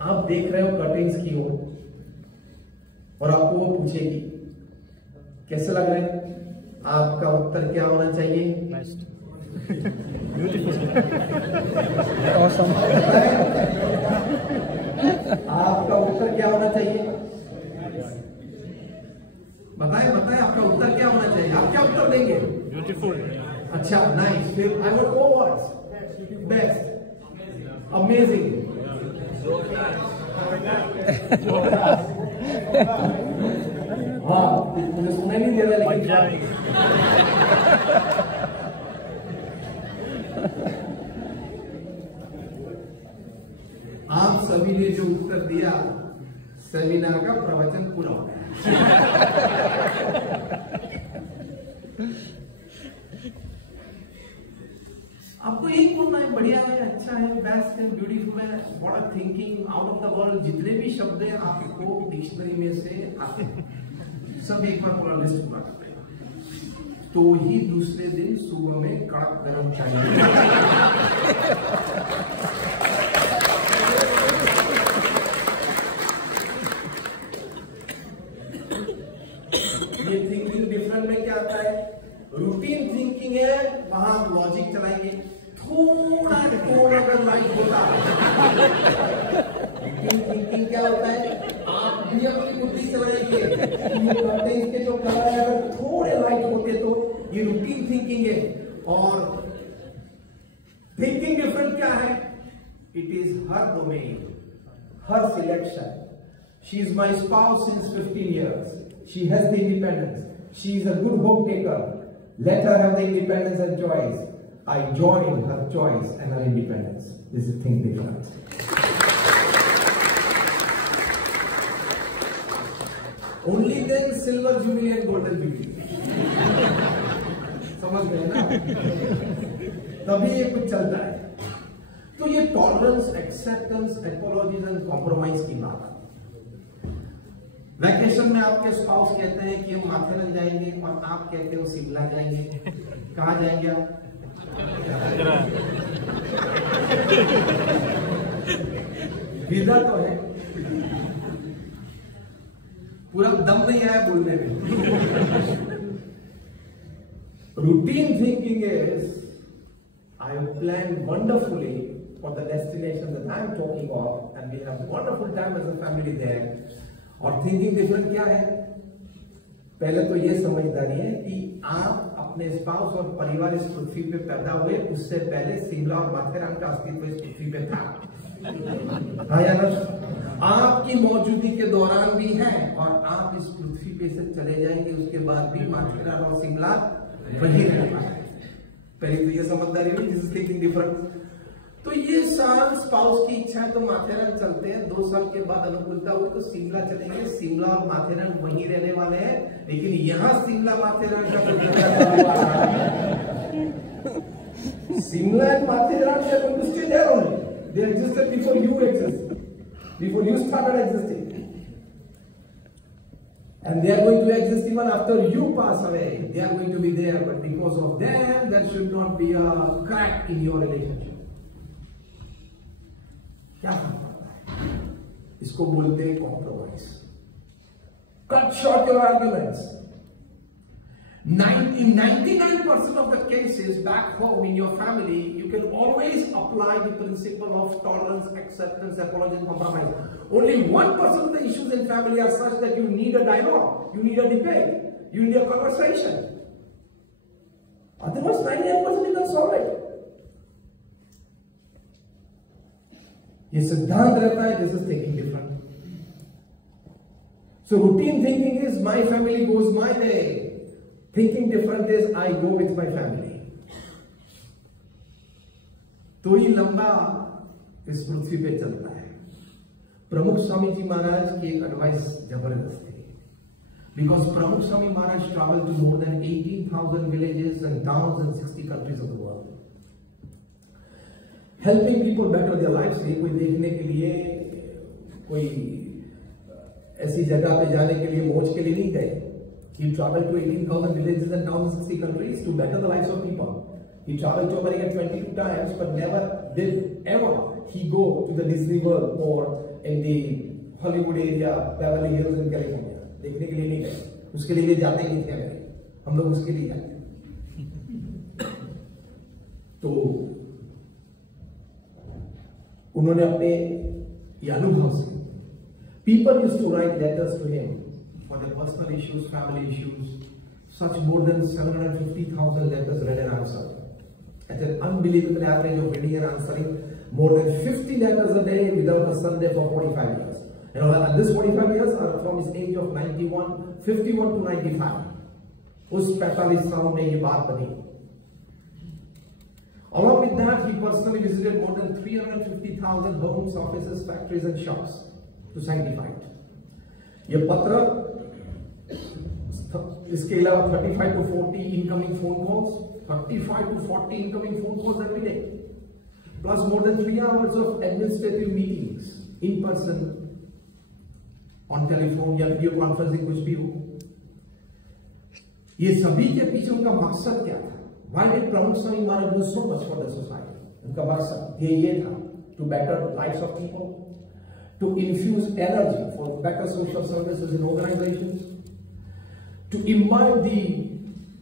आप देख रहे हो कर्टेन्स की ओर, और आपको वो पूछेगी कैसे लग रहे हैं? आपका उत्तर क्या होना चाहिए? आपका उत्तर क्या होना चाहिए? बताएं बताएं, आपका उत्तर क्या होना चाहिए? आप क्या उत्तर देंगे? ब्यूटीफुल। अच्छा, नाइस। फिर I would go words, best, amazing. हाँ, मुझे सुनाई नहीं दे रहा, लेकिन आप सभी ने जो उत्तर दिया, सेमिनार का प्रवचन पूरा हो गया। आपको यही बोलना है, बढ़िया है, अच्छा है, बेस्ट है, ब्यूटीफुल है, what a thinking, out of the world. जितने भी शब्द हैं आपको डिक्शनरी में से आते हैं, सब एक बार पूरा लिस्ट पूरा करते हैं, तो ही दूसरे दिन सुबह में कड़क गरम चाहिए। ये थिंकिंग डिफरेंट में क्या आता है? रूटीन थिंकिंग है, वहां लॉजिक चलाएंगे, थोड़ा अगर लाइट होता। रूटीन थिंकिंग क्या होता है? आप भी अपनी बुद्धि चलाएंगे ये कर्टेन्स के जो कलर है अगर थोड़े लाइट होते तो ये रूटीन थिंकिंग है। और थिंकिंग डिफरेंट क्या है? It is her domain, her selection. She is my spouse since 15 years. She has the independence. She is a good home taker. Let her have the independence and choice. I join her choice and her independence. This is think different. Only then silver jubilee and golden jubilee. समझ गए ना? तभी ये कुछ चलता है। तो ये tolerance, acceptance, apologies and compromise की बात है। वैकेशन में आपके स्पाउस कहते हैं कि हम माथेरन जाएंगे और आप कहते हो शिमला जाएंगे। कहाँ जाएंगे आप? विदा तो है, पूरा दम नहीं आया बोलने में। Routine thinking is I have planned wonderfully for the destination that I am talking of and we have wonderful time as a family there. और थिंकिंग डिफरेंट क्या है? पहले तो ये समझदारी है कि आप अपने स्पाउस और परिवार इस पृथ्वी पे पैदा हुए, उससे पहले शिमला और माथेरान का अस्तित्व इस पृथ्वी पे था। हाँ या ना? आपकी मौजूदगी के दौरान भी है और आप इस पृथ्वी पे से चले जाएंगे, उसके बाद भी माथेरान और शिमला वही रहेगा। पहले तो ये समझदारी हुई, दिस इज थिंकिंग डिफरेंट। तो ये साल स्पाउस की इच्छा है तो माथेरान चलते हैं, 2 साल के बाद अनुकूलता हुई तो शिमला चलेंगे। शिमला और माथेरान वहीं रहने वाले हैं, लेकिन यहाँ शिमला माथेरान का Shimla and Matheran they are going to stay there only. They existed before you exist, before you started existing, and they are going to exist even after you pass away. They are going to be there, but because of them, there should not be a crack in your relationship. क्या पड़ता है? इसको बोलते हैं compromise. Cut short your arguments. 99% of the cases back home in your family, you can always apply the principle of tolerance, acceptance, apology, and compromise. Only 1% of the issues in family are such that you need a dialogue, you need a debate, you need a conversation. Otherwise, 99% you can solve it. ये सिद्धांत रहता है, this is thinking different. So routine thinking is my family goes my way, thinking different is I go with my family. तो ही लंबा इस पृथ्वी पे चलता है। प्रमुख स्वामी जी महाराज की एक एडवाइस जबरदस्त थी, because Pramukh Swami Maharaj travel to more than 18,000 villages and towns in 60 countries of the world. Helping people better their life. से कोई देखने के लिए, कोई ऐसी जगह पे जाने के लिए, मौज के लिए नहीं गए। He traveled to 18,000 villages and towns in 60 countries to better the lives of people. He traveled to America 22 times, but never did ever he go to the Disney World or in the Hollywood area, Beverly Hills in California. देखने के लिए नहीं गए, उसके लिए जाते ही नहीं थे अमेरिका, हम लोग उसके लिए जाते। तो उन्होंने अपने ये अनुभव से, people used to write letters to him for their personal issues, family issues, such more than 750,000 letters read and answered at an unbelievable average of reading and answering more than 50 letters a day without a Sunday for 45 years. And this 45 years are from his age of 51 to 95. उस 45 सालों में ये बात बनी। Along with that, he personally visited more than 350,000 homes, offices, factories and shops to sanctify it. ये पत्र, इसके अलावा 35 to 40 incoming phone calls, 35 to 40 incoming phone calls every day, plus more than 3 hours of administrative meetings in person, on telephone या video conferencing, कुछ भी हो। ये सभी के पीछे उनका मकसद क्या था? Why did Pramukh Swami Maharaj do so much for the society? उनका मकसद ये था, to better the lives of people, to infuse energy for better social services in organizations, to imbibe the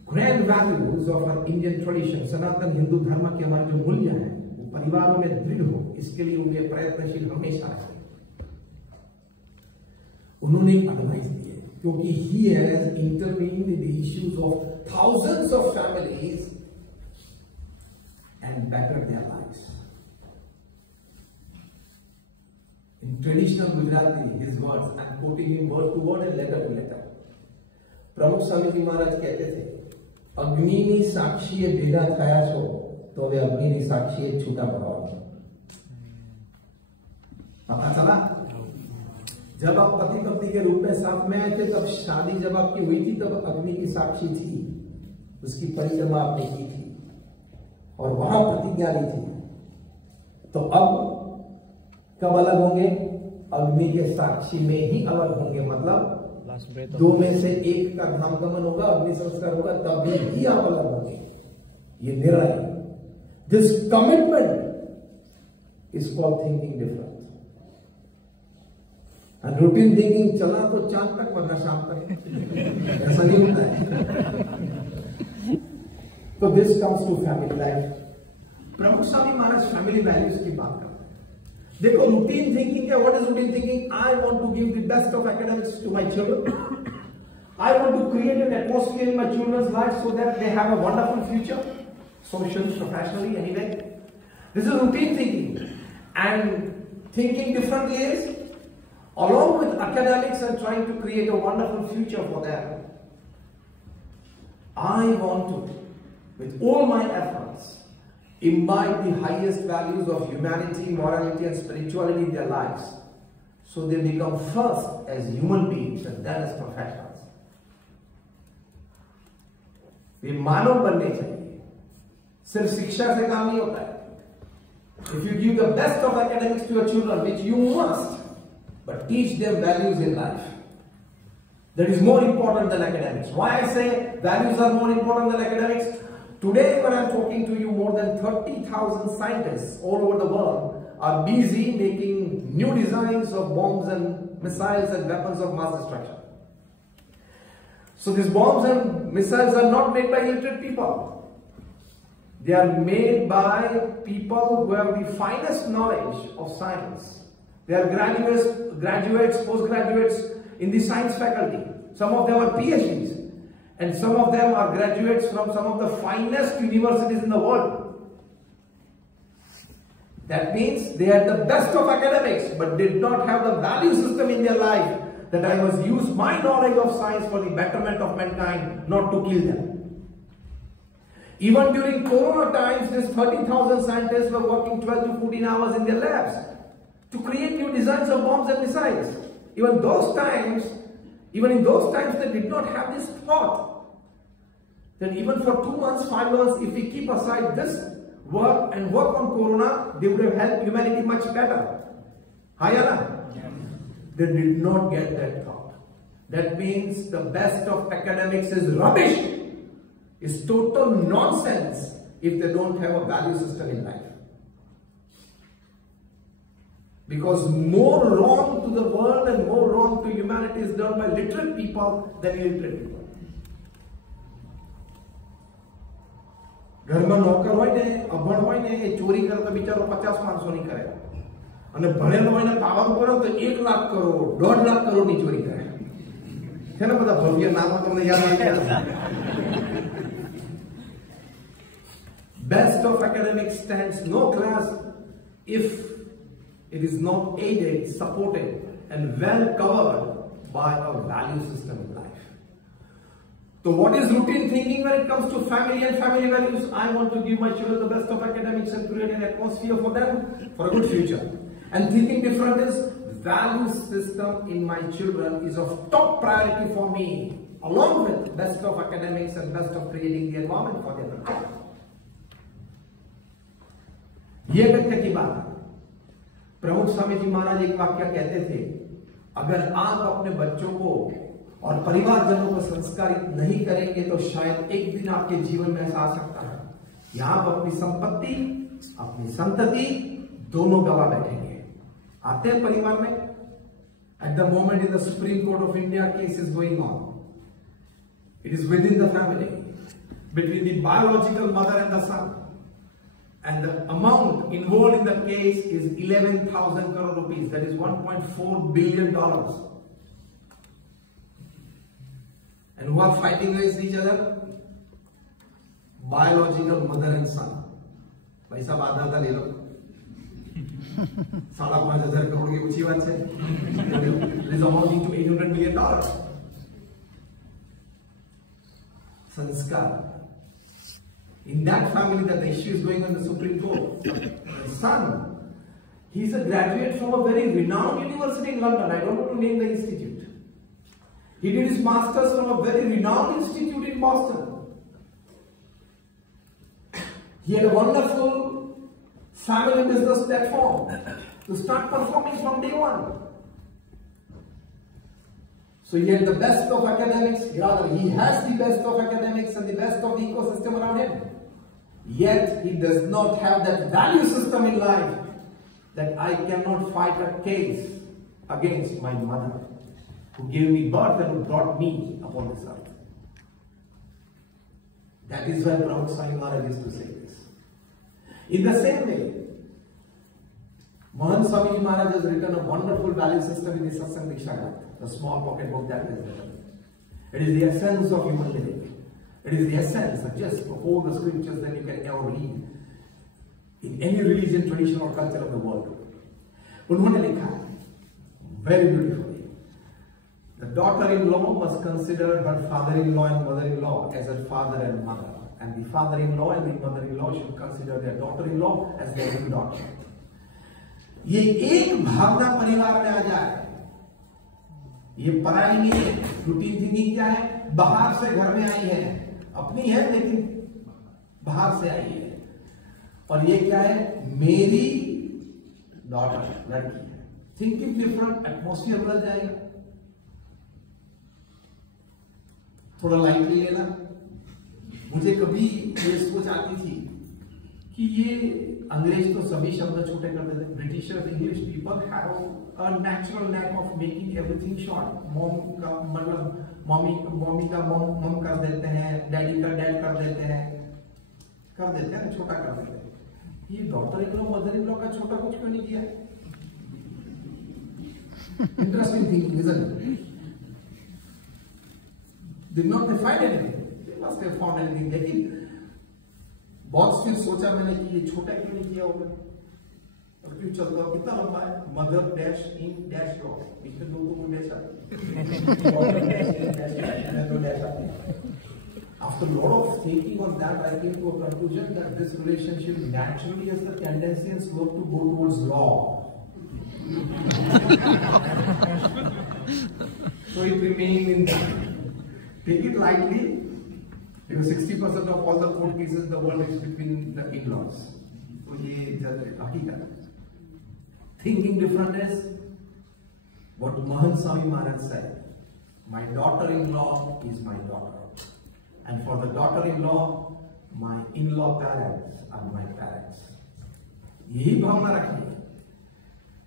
grand values of our Indian tradition, सनातन हिंदू धर्म के हमारे जो मूल्य हैं वो परिवारों में दृढ़ हो, इसके लिए उनके प्रयत्नशील हमेशा रहे। उन्होंने एक एडवाइस दी है, क्योंकि he has intervened in the issues of thousands of families and battered their lives. In traditional Gujarati, his words, I am quoting him word to word and letter to letter. પ્રમુખ સ્વામીજી મહારાજ કહેતે थे, અગ્નિની સાક્ષીએ ભેગા થયા છો તો હવે અગ્નિની સાક્ષીએ છૂટા પડવાનું. पता चला? जब आप पति पत्नी के रूप में साथ में आए थे, तब शादी जब आपकी हुई थी, तब अग्नि की साक्षी थी, उसकी परिक्रमा आपने की थी और वहां प्रतिज्ञा ली थी. तो अब कब अलग होंगे? अग्नि के साक्षी में ही अलग होंगे. मतलब दो में से एक का धाम गमन होगा, अग्नि संस्कार होगा, तब ही आप अलग होंगे. ये निर्णय, this commitment is called thinking different. And routine thinking चला तो चांद तक, वरना शाम तक. ऐसा नहीं होता है. तो this comes to family life. Pramukh Swami Maharaj family values की बात करते हैं. देखो, रूटीन थिंकिंग क्या? What is routine thinking? I want to give the best of academics to my children. I want to create an atmosphere in my children's life so that they have a wonderful future, socially, professionally, anyway. This is routine thinking. And thinking differently is, along with academics and trying to create a wonderful future for them, I want to, with all my efforts, imbibe the highest values of humanity, morality and spirituality in their lives, so they become first as human beings and then as professionals. वे मानव बनने चाहिए. सिर्फ शिक्षा से काम नहीं होता है. If you give the best of academics to your children, which you must, but teach them values in life, that is more important than academics. Why I say values are more important than academics? Today, when I am talking to you, more than 30,000 scientists all over the world are busy making new designs of bombs and missiles and weapons of mass destruction. So these bombs and missiles are not made by illiterate people. They are made by people who have the finest knowledge of science. They are graduates, postgraduates in the science faculty. Some of them are PhDs. And some of them are graduates from some of the finest universities in the world. That means they had the best of academics, but did not have the value system in their life, that I must use my knowledge of science for the betterment of mankind, not to kill them. Even during Corona times, these 30,000 scientists were working 12 to 14 hours in their labs to create new designs of bombs and missiles. Even in those times, they did not have this thought that even for 2 months, 5 months, if we keep aside this work and work on Corona, they would have helped humanity much better. Hayana? They did not get that thought. That means the best of academics is rubbish. Is total nonsense if they don't have a value system in life. Because more wrong to the world and more wrong to humanity is done by literate people than illiterate people. ઘરમાં નોકર હોય ને, અભણ હોય ને, એ ચોરી કરે તો બિચારો 50-500 ની કરે. અને ભણેલો હોય ને, પાવર પડે તો 1 લાખ કરોડ, 1.5 લાખ કરોડ ની ચોરી કરે. છે ને બધા ભવ્ય નામો તમને યાદ નથી. Best of academics stands no class if it is not aided, supported and well covered by a value system in life. So what is routine thinking when it comes to family and family values? I want to give my children the best of academics and create an atmosphere for them for a good future. And thinking different is, value system in my children is of top priority for me, along with best of academics and best of creating the environment for their life. ये अगत्य की बात है. प्रमुख स्वामी जी महाराज एक वाक्य कहते थे, अगर आप अपने बच्चों को और परिवारजनों को संस्कारित नहीं करेंगे तो शायद एक दिन आपके जीवन में ऐसा आ सकता है कि आप अपनी संपत्ति, अपनी संतति दोनों गवा बैठेंगे. आते हैं परिवार में. At the moment in the Supreme Court of India case is going on. It is within the family between the biological mother and the son. And the amount involved in the case is 11,000 crore rupees. That is $1.4 billion. and who are fighting against each other? Biological mother and son. भाई साहब आधा आधा ले लो, 5,500 करोड़ की ऊंची बात है, it is amounting to $800 million. Sanskar. In that family, that the issue is going on the Supreme Court. The son, he is a graduate from a very renowned university in London. I don't want to name the institute. He did his masters from a very renowned institute in Boston. He had a wonderful family business platform to start performing from day one. So he had the best of academics, rather he has the best of academics and the best of the ecosystem around him. Yet he does not have that value system in life that I cannot fight a case against my mother who gave me birth and who brought me upon this earth. That is why Prabhupada Swami Maharaj used to say this. In the same way, Mahant Swami Maharaj has written a wonderful value system in the Satsang Diksha Granth, the small pocket book that is written. It is the essence of human living. It is the essence, the gist of all the scriptures that you can ever read in any religion, tradition or culture of the world. उन्होंने लिखा है, very beautifully, the daughter-in-law must consider her father-in-law and mother-in-law as her father and mother. And the father-in-law and the mother-in-law should consider their daughter-in-law as their own daughter. ये एक भावना परिवार में आ जाए, ये पराई नहीं है, रूटीन थिंकिंग क्या है, बाहर से घर में आई है, अपनी है लेकिन बाहर से आई है, और ये क्या है, मेरी डॉटर, लड़की है. थिंकिंग डिफरेंट, एटमोस्फियर बदल जाएगा. थोड़ा लाइटली लेना. मुझे कभी ये सोच आती थी कि ये अंग्रेज तो सभी शब्द छोटे कर देते. Britishers, English people have a natural NAAC of making everything short. Mom का मतलब मम्मी का मम कर देते हैं, डैडी का डैड कर देते हैं, छोटा कर देते हैं. ये daughter in law, mother in law का छोटा कुछ क्यों नहीं किया? Interesting thinking, isn't it? Did not they find anything? They must have found anything. लेकिन बहुत फिर सोचा मैंने कि ये छोटा क्यों नहीं किया होगा, और क्यों चलता हो, कितना लंबा है, mother dash in dash law, इसमें दो डैश आते हैं. After a lot of thinking on that, I came to a conclusion that this relationship naturally has the tendency and slope to go towards law. So it remained in that. Take it lightly, because 60% of all the court cases in the world is between the in-laws. So ये हकीकत. Thinking different is what Mahant Swami Maharaj said. My daughter-in-law is my daughter. And for the daughter-in-law, my in-law parents are my parents. यही भावना रखनी है.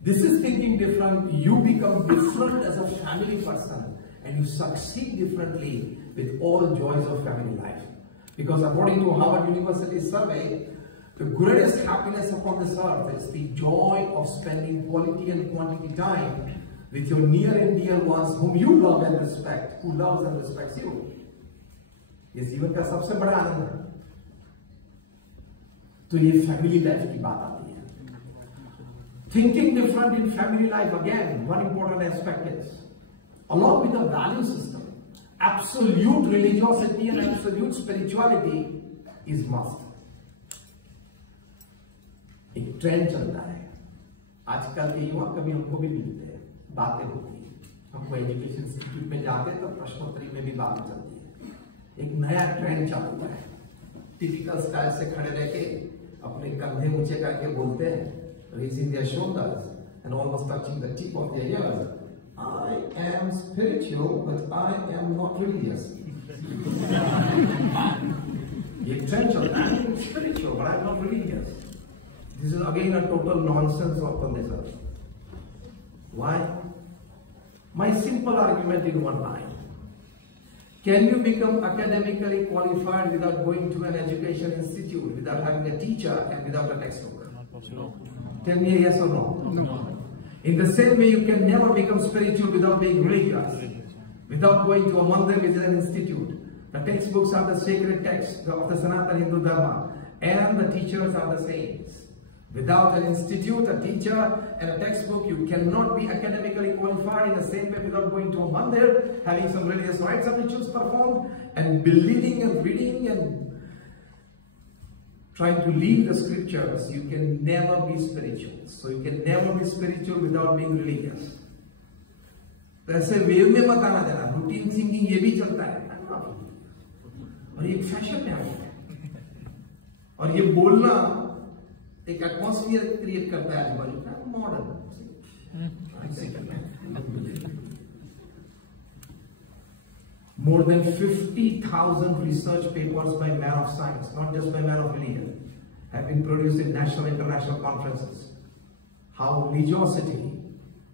This is thinking different. You become different as a family person, and you succeed differently with all joys of family life. Because according to Harvard University survey, the greatest happiness upon this earth is the joy of spending quality and quantity time with your near and dear ones whom you love and respect, who loves and respects you. ये जीवन का सबसे बड़ा आनंद है. तो ये family life की बात आती है. Thinking different in family life, again, one important aspect is, along with the value system, absolute religiosity and absolute spirituality is must. एक ट्रेंड चलता है आजकल के युवा, कभी हमको भी मिलते हैं, बातें होती है, हमको एजुकेशन इंस्टीट्यूट में जाते हैं तो प्रश्नोत्तरी में भी बात चलती है. एक नया ट्रेंड चालू हुआ है. टिपिकल स्टाइल से खड़े रह के अपने कंधे ऊंचे करके बोलते हैं, raising their shoulders and almost touching the tip of their ears. I am spiritual, but I am not religious. ये ट्रेंड चलता है, spiritual, but I am not religious. This is again a total nonsense upon this earth. Why? My simple argument in one line. Can you become academically qualified without going to an education institute, without having a teacher and without a textbook? Not possible. Tell me yes or no. No. In the same way, you can never become spiritual without being religious. without going to a mandir, which is an institute. The textbooks are the sacred texts of the Sanatana Hindu Dharma, and the teachers are the saints. Without an institute, a teacher, and a textbook, you cannot be academically qualified. In the same way, without going to a mandir, having some religious rites and rituals performed, and believing and reading and trying to lead the scriptures, you can never be spiritual. So you can never be spiritual without being religious. ऐसे wave में मत आना जाना, routine thinking ये भी चलता है और ये फैशन में आ गया है, और ये बोलना एक एटमॉस्फेयर क्रिएट करता है आजू-बाजू का, modern. More than 50,000 research papers by men of science, not just by men of religion, have been produced in national and international conferences. How religiosity,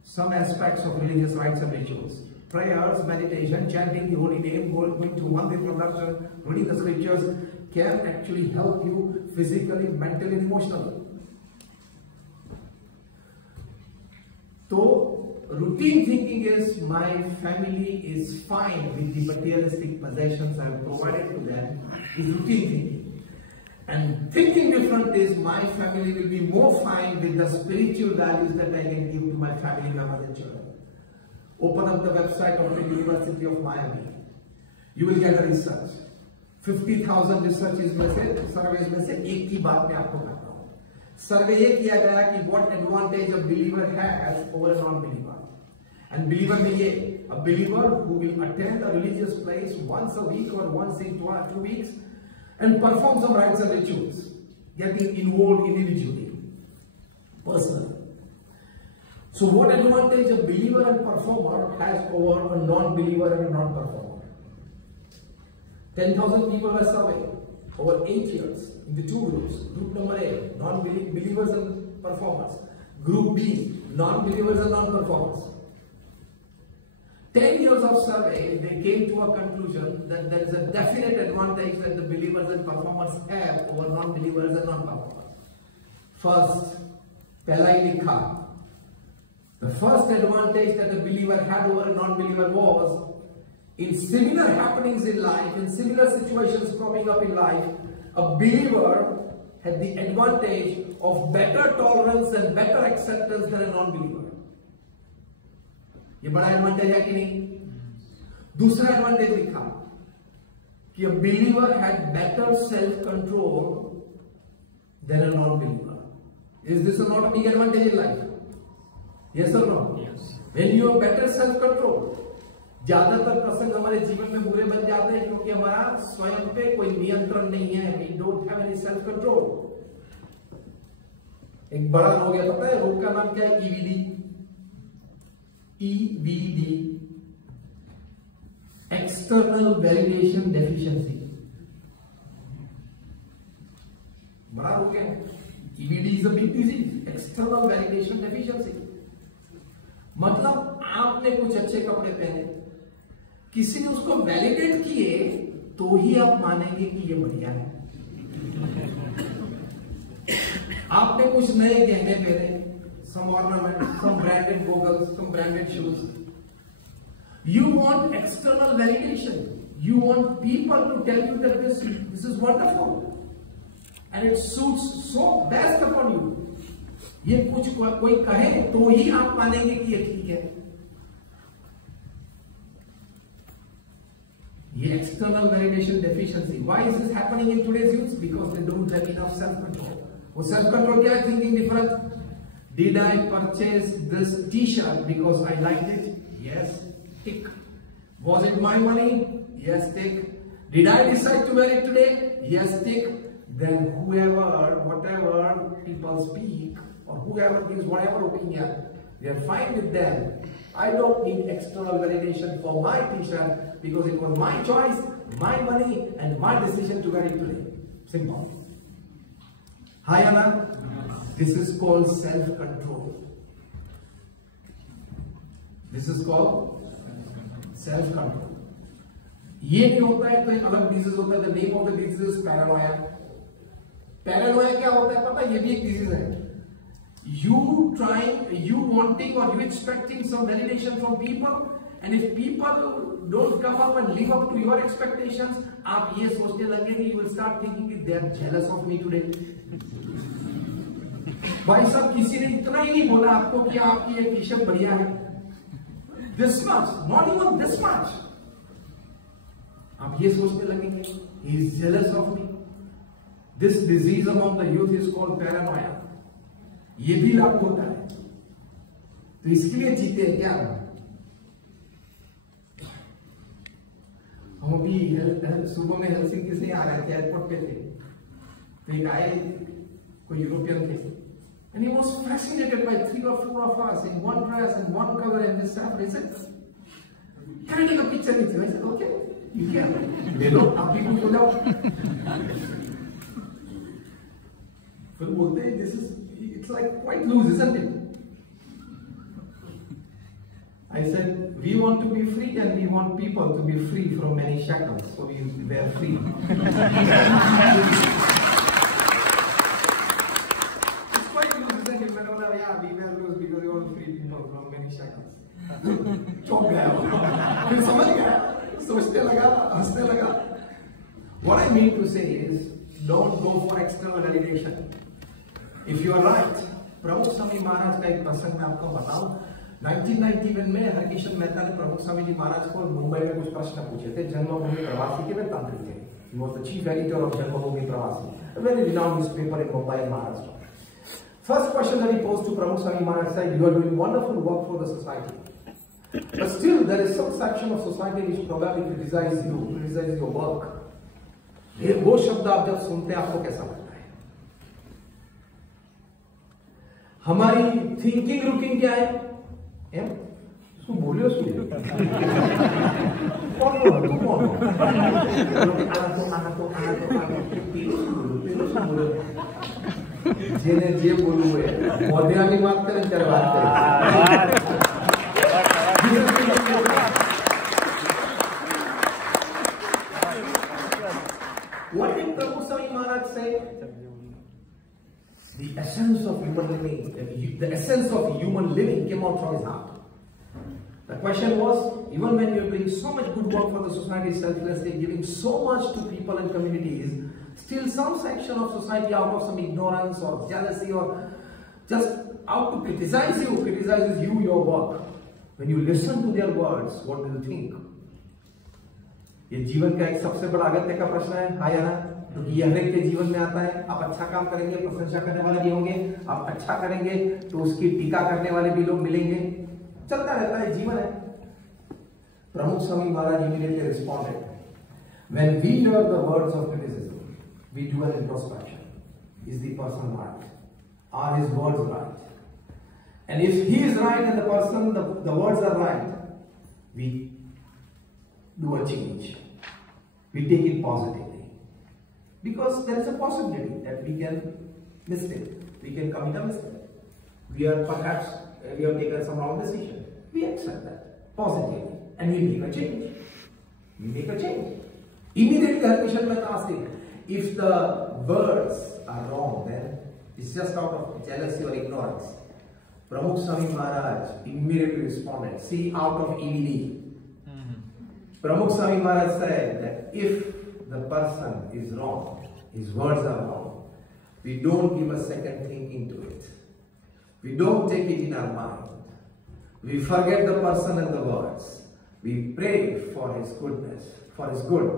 some aspects of religious rites and rituals, prayers, meditation, chanting the holy name, going to mandir production, reading the scriptures, can actually help you physically, mentally, and emotionally. So, routine thinking is my family is fine with the materialistic possessions I have provided to them, is routine thinking. And thinking different is my family will be more fine with the spiritual values that I can give to my family members and children. Open up the website of the University of Miami. You will get a research. 50,000 researches में से, surveys में से एक की बात मैं आपको बताता हूँ. Survey ये किया गया कि what advantage a believer has over a non-believer. And believer में ये, a believer who will attend a religious place once a week or once in 2 weeks and perform some rites and rituals, getting involved individually, personally. So what advantage a believer and performer has over a non-believer and a non-performer? 10,000 people were surveyed over 8 years in the 2 groups. Group number A, non-believers and performers. Group B, non-believers and non-performers. 10 years of survey, they came to a conclusion that there is a definite advantage that the believers and performers have over non-believers and non-performers. First, Pelai Likha. The first advantage that the believer had over a non-believer was, in similar happenings in life, in similar situations cropping up in life, a believer had the advantage of better tolerance and better acceptance than a non-believer. ये बड़ा advantage है कि नहीं? दूसरा advantage लिखा कि a believer had better self-control than a non-believer. Is this not a big advantage in life? Yes or no? Yes. When you have better self-control, ज्यादातर प्रसंग हमारे जीवन में बुरे बन जाते हैं क्योंकि हमारा स्वयं पे कोई नियंत्रण नहीं है. We don't have any self-control. एक बड़ा रोग है, पता है रोग का नाम क्या है? EVD, External Validation Deficiency. बड़ा रोग है. EVD is a big disease. External Validation Deficiency. मतलब आपने कुछ अच्छे कपड़े पहने, किसी ने उसको वैलिडेट किए तो ही आप मानेंगे कि ये बढ़िया है. आपने कुछ नए गहने पहने, some ornament, some branded goggles, some branded shoes. You want external validation. You want people to tell you that this is wonderful, and it suits so best upon you. ये कुछ कोई कहे तो ही आप मानेंगे कि ये ठीक है. ये external validation deficiency. Why is this happening in today's youth? Because they don't have enough self-control. वो self-control क्या है? Thinking different. Did I purchase this T-shirt because I liked it? Yes, tick. Was it my money? Yes, tick. Did I decide to wear it today? Yes, tick. Then whoever, whatever people speak, or whoever gives whatever opinion, we are fine with them. I don't need external validation for my T-shirt because it was my choice, my money, and my decision to wear it today. Simple. Hi, Anna. This is called self-control. This is called self-control. ये नहीं होता है तो एक अलग disease होता है. The name of the disease is paranoia. Paranoia क्या होता है पता है? ये भी एक डिजीज है. You wanting or you expecting some validation from people, and if people don't come up and live up to your expectations, आप ये सोचने लगेंगे, you will start thinking that they are jealous of me today. भाई साहब, किसी ने इतना ही नहीं बोला आपको कि आपकी ये टी-शर्ट बढ़िया है. This much, not even this much. आप ये सोचने लगेंगे, he is jealous of me. This disease among the youth is called paranoia. ये भी लागू होता है. तो इसके लिए जीते हैं क्या? हम अभी सुबह में हेलसिंकी से आ रहे थे, एयरपोर्ट पे थे, तो एक आए कोई यूरोपियन थे, and he was fascinated by 3 or 4 of us in one dress and one color and this stuff. He said, "Can I take a picture with you?" I said, "Okay, you can." ले लो, आप भी कुछ हो जाओ. फिर बोलते हैं, "This is, it's like quite loose, isn't it?" I said, we want to be free and we want people to be free from many shackles. So we were free. It's quite loose, isn't it? Yeah, we were loose because we want to free people from many shackles. चौंक गया, फिर समझ गया, सोचने लगा, हंसने लगा. What I mean to say is, don't go for external validation. If you are right, प्रमुख स्वामी महाराज का एक प्रसंग मैं आपको बताऊं. 1991 में हरकिशन मेहता ने प्रमुख स्वामी जी महाराज को मुंबई में कुछ प्रश्न पूछे थे. जन्मभूमि प्रवासी के वे तांत्रिक थे. He was the chief editor of जन्मभूमि प्रवासी, a very renowned newspaper in Mumbai, Maharashtra. First question that he posed to Pramukh Swami Maharaj said, "You are doing wonderful work for the society, but still there is some section of society which probably criticize your work." ये वो शब्द आप जब सुनते हैं आपको कैसा लगता है? हमारी थिंकिंग रुकिंग क्या है? उसको बोलियो सुनिए. कौन बोलो? तू कौन? जेने जे बोलू है, मोदिया भी बात करें, चल बात करें. What did Pramukh Swami Maharaj say? The essence of human living, the essence of human living came out from his heart. The question was, even when you're doing so much good work for the society, selflessly giving so much to people and communities, still some section of society out of some ignorance or jealousy or just out to criticizes you, your work. When you listen to their words, what do you think? ये जीवन का एक सबसे बड़ा अगत्य का प्रश्न है, हाँ या ना? क्योंकि ये हर एक के जीवन में आता है. आप अच्छा काम करेंगे, प्रशंसा करने वाले भी होंगे. आप अच्छा करेंगे तो उसकी टीका करने वाले भी लोग मिलेंगे. चलता रहता है, जीवन है. Pramukh Swami Maharaj immediately responded, "When we hear the words of criticism, we do an introspection. Is the person right? Are his words right? And if he is right and the words are right, we do a change. We take it positively. Because there is a possibility that we can mistake. We can commit a mistake. We have taken some wrong decision. We accept that positively. And we make a change. Immediately Harikrishna Mehta asked him, if the words are wrong, then it's just out of jealousy or ignorance. Pramukh Swami Maharaj immediately responded, see, out of EVD. Pramukh Swami Maharaj said that if the person is wrong, his words are wrong, we don't give a second thinking to it. We don't take it in our mind. We forget the person and the words. We pray for his goodness, for his good,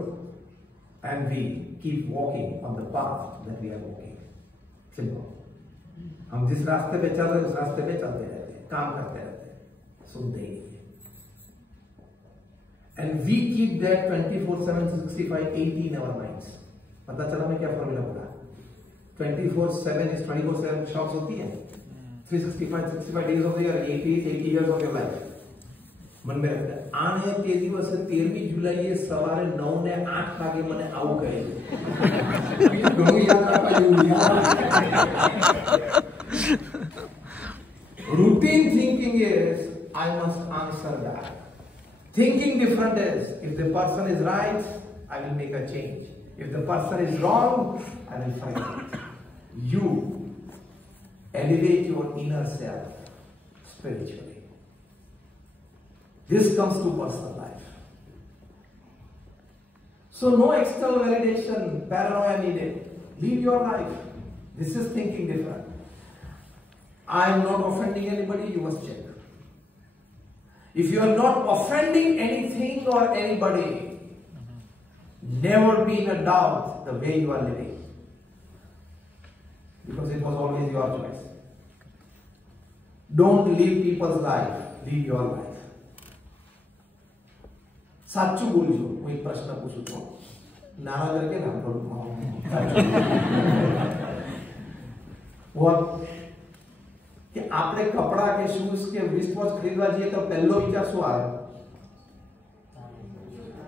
and we keep walking on the path that we are walking. Simple. हम जिस रास्ते पे चल रहे हैं उस रास्ते पे चलते रहते हैं, काम करते रहते हैं, सुनते ही नहीं. And we keep that 24/7, 365, in our minds. पता चला मैं क्या फॉर्मूला बोला? 24/7 is 24/7 शॉप्स होती है. 365, 65 days of the year, 80 years of your life. मन में रहता है. आने ते दिवस 13 जुलाई सवारे 9 ने 8 वागे મને આવું કહે. ઘણું યાદ રાખવા જેવું છે. Routine thinking is, I must answer that. Thinking different is, if the person is right, I will make a change. If the person is wrong, I will fight it. You elevate your inner self spiritually. This comes to personal life. So no external validation, paranoia needed. Live your life. This is thinking different. I am not offending anybody, you must check. If you are not offending anything or anybody, never be in a doubt the way you are living. Because it was always your choice. Don't live people's life, live your life. સાચું બોલજો હું એક પ્રશ્ન પૂછું છું નાના તરીકે ના થોડું કે આપણે કપડા કે શૂઝ કે રિસ્ટવોચ ખરીદવા જઈએ તો પહેલો વિચાર શું આવે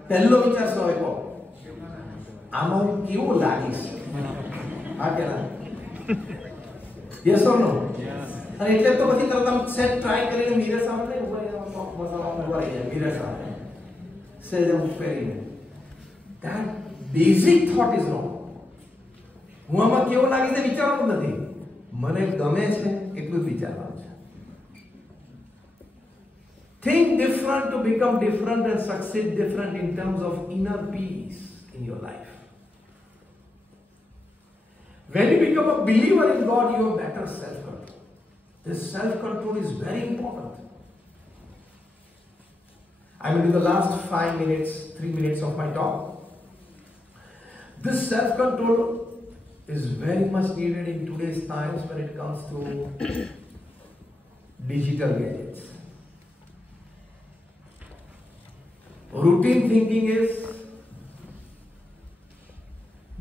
પહેલો વિચાર શું આવે કહો આમાં હું કેવું લાગીશ હા કે ના યસ ઓર નો અને એટલે તો પછી તરત આમ સેટ ટ્રાય કરીને મિરર સામે ઉભા રહી જાય મિરર સામે says I'm very that basic thought is wrong. હું આમાં કેવો લાગે છે વિચારવાનું નથી મને ગમે છે એટલું જ વિચારવાનું છે. Think different to become different and succeed different in terms of inner peace in your life. When you become a believer in God, you have better self-control. This self-control is very important. I'm into the last 5 minutes, 3 minutes of my talk. This self-control is very much needed in today's times when it comes to digital gadgets. Routine thinking is,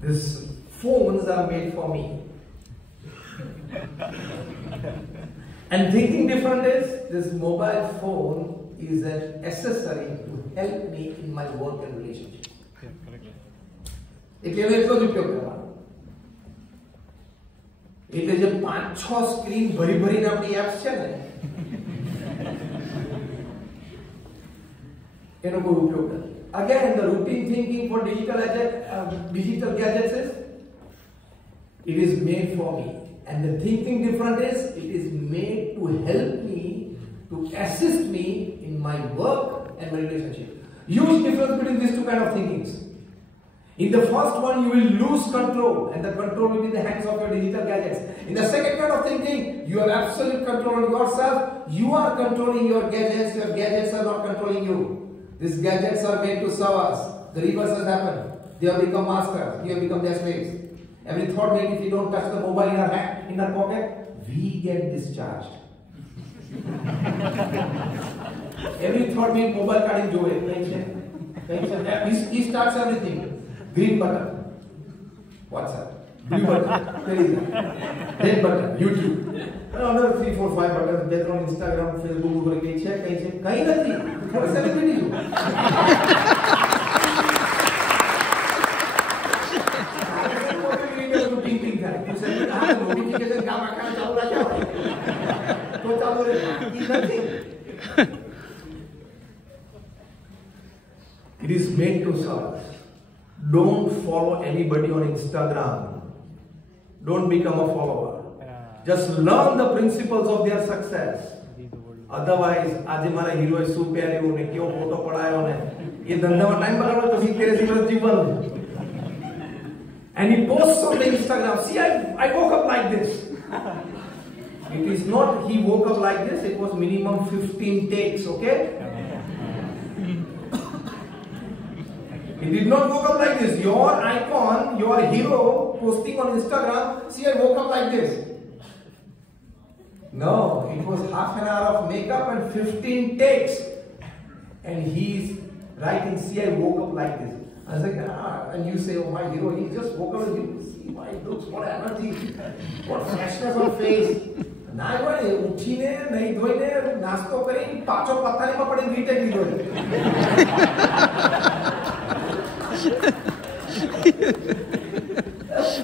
these phones are made for me. And thinking different is, this mobile phone is an accessory to help me in my work and relationship. એટલે એટલો જ ઉપયોગ કરવાનો એટલે જે 5-6 screen ભરી ભરીને આપણી એપ્સ છે ને એનો કોઈ ઉપયોગ નથી. Again, the routine thinking for digital gadgets is, it is made for me. And the thinking different is, it is made to help me, to assist me in my work and my relationship. Huge difference between these two kind of thinkings. In the first one, you will lose control, and the control will be in the hands of your digital gadgets. In the second kind of thinking, you have absolute control on yourself. You are controlling your gadgets. Your gadgets are not controlling you. These gadgets are made to serve us. The reverse has happened. They have become masters. You have become their slaves. Every thought that if you don't touch the mobile in our hand, in our pocket, we get discharged. Every thought means mobile card in joy. He starts everything. Green button, WhatsApp. Blue button, Telegram. Red button, YouTube. Another 3, 4, 5 buttons. There on Instagram, Facebook, Google. Check. Kahin nahi. For a celebrity. Notification काम आकर चालू रहा क्या? तो चालू रहा. Nothing. It is made to serve. Don't follow anybody on Instagram. Don't become a follower. Just learn the principles of their success. Otherwise, आज हमारा हीरो शू पहने उन्हें क्यों फोटो पढ़ाया उन्हें ये धंधा में टाइम बगाड़ा तो सीख तेरे सीखने जीवन. And he posts on the Instagram. See, I woke up like this. It is not he woke up like this. It was minimum 15 takes. Okay. He did not woke up like this. Your icon, your hero posting on Instagram, see I woke up like this. No, it was half an hour of makeup and 15 takes. And he's writing, see I woke up like this. I was like, and you say, oh my hero, he just woke up and you see my looks, what energy, what freshness on face. ના ભાઈ ઉઠીને નહીં ધોઈને નાસ્તો કરીને પાછો પથારીમાં પડીને રીટેક લીધો.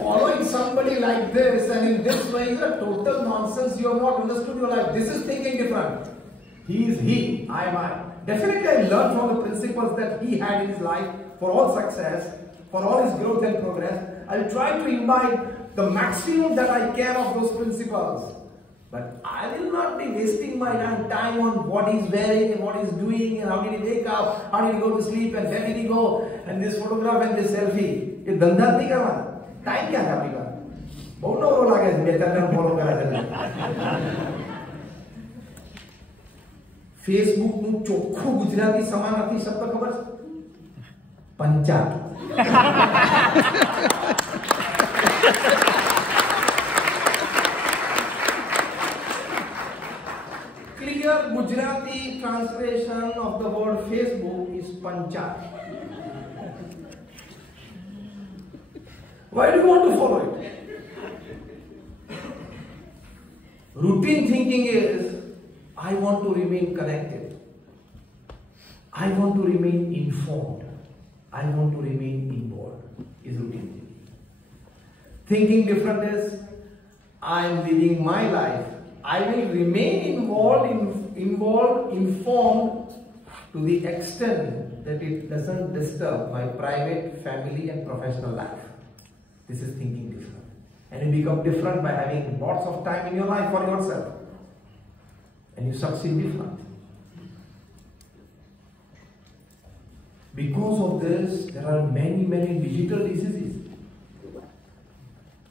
Following somebody like this and in this way is a total nonsense. You have not understood your life. This is thinking different. He is he, I am I. Definitely I learned from the principles that he had in his life for all success, for all his growth and progress. I'll try to imbibe the maximum that I can of those principles. But I will not be wasting my time on what he's wearing and what he's doing and how did he wake up, how did he go to sleep and where did he go and this photograph and this selfie. ये धंधा नहीं करवाना. Time क्या है आपकी का? बहुत नौरो लागे बेहतर ने फॉलो करा देना. फेसबुक નું ચોખ્ખું ગુજરાતી સમાનાર્થી શબ્દ ખબર છે? પંચાત. Clear Gujarati translation of the word Facebook is panchat. Why do you want to follow it? Routine thinking is, I want to remain connected. I want to remain informed. I want to remain involved. Is routine thinking. Thinking different is, I am living my life. I will remain involved, informed to the extent that it doesn't disturb my private, family and professional life. This is thinking different. And you become different by having lots of time in your life for yourself. And you succeed different. Because of this, there are many digital diseases.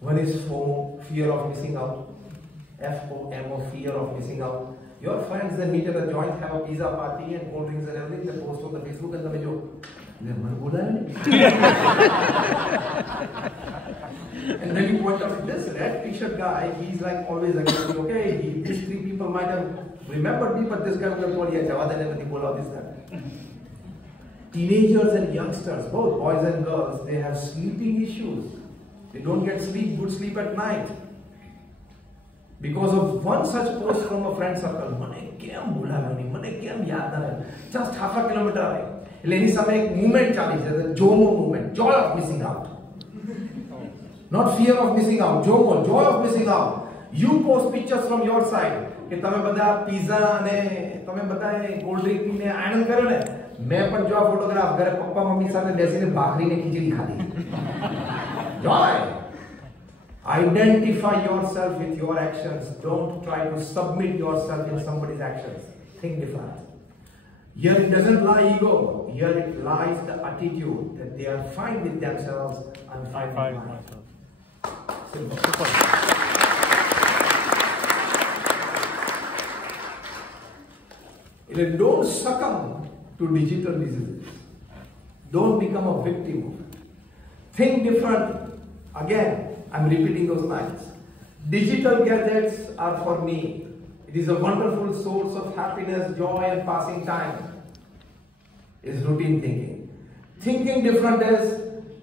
One is FOMO, fear of missing out. FOMO, fear of missing out. Your friends, they meet at a joint, have a pizza party and cold drinks and everything, they post on the Facebook and they joke. And then you point out, this red t-shirt guy, he's like always like, okay, these three people might have remembered me, but this guy would have told, yeah, Jawad and everything, all this, that. Teenagers and youngsters, both boys and girls, they have sleeping issues. They don't get sleep, good sleep at night. Because of one such post from a friend circle, just half a kilometer away. A movement, the JOMO movement, joy of missing out. Not fear of missing out, JOMO, joy of missing out. You post pictures from your side. कि तमे बता pizza ने तमे बताए cold drink पीने आनंद करो ने मैं पण जो फोटोग्राफ घरे पप्पा मम्मी साथे બેસીને ભાખરી ને ખીચડી ખાધી. Joy. Identify yourself with your actions. Don't try to submit yourself in somebody's actions. Think different. Here it doesn't lie ego. Here it lies the attitude that they are fine with themselves and fine with myself. Simple. Don't succumb to digital diseases. Don't become a victim of it. Think different. Again, I'm repeating those lines. Digital gadgets are for me. It is a wonderful source of happiness, joy and passing time. Is routine thinking. Thinking different is,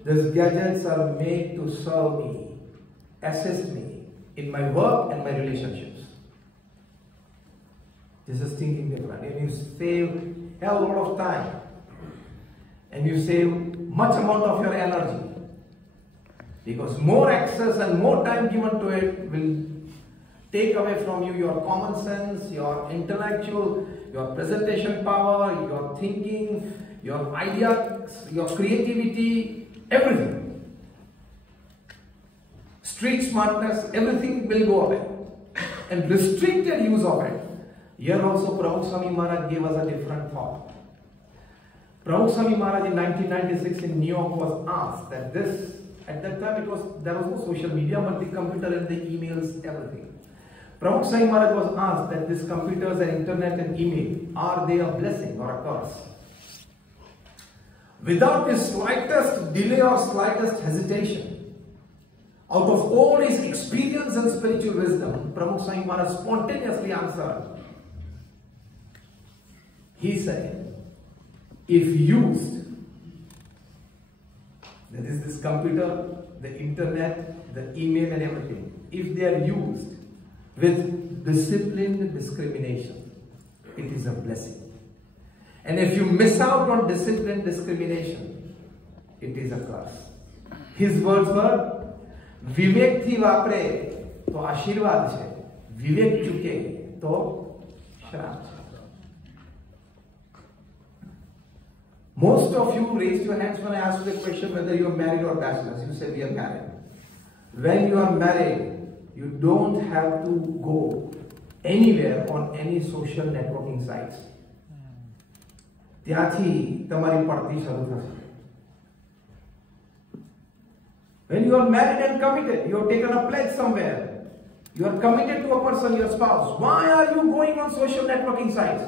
these gadgets are made to serve me, assist me in my work and my relationships. This is thinking different. And you save a lot of time. And you save much amount of your energy. Because more access and more time given to it will take away from you your common sense, your intellectual, your presentation power, your thinking, your ideas, your creativity, everything. Street smartness, everything will go away. And restricted use of it. Here also Pramukh Swami Maharaj gave us a different thought. Pramukh Swami Maharaj in 1996 in New York was asked that this, at that time there was no social media, but the computer and the emails, everything. Pramukh Swami Maharaj was asked that these computers and internet and email, are they a blessing or a curse? Without the slightest delay or slightest hesitation, out of all his experience and spiritual wisdom, Pramukh Swami Maharaj spontaneously answered. He said, if used, that is this computer, the internet, the email and everything, if they are used with disciplined discrimination, it is a blessing. And if you miss out on disciplined discrimination, it is a curse. His words were, Vivek thi vapre to ashirwad che, Vivek chuke to shrap che. Most of you raised your hands when I asked you the question whether you are married or bachelors. You said we are married. When you are married, you don't have to go anywhere on any social networking sites. ત્યાંથી તમારી પડતી શરૂ થશે. When you are married and committed, you have taken a pledge somewhere. You are committed to a person, your spouse. Why are you going on social networking sites?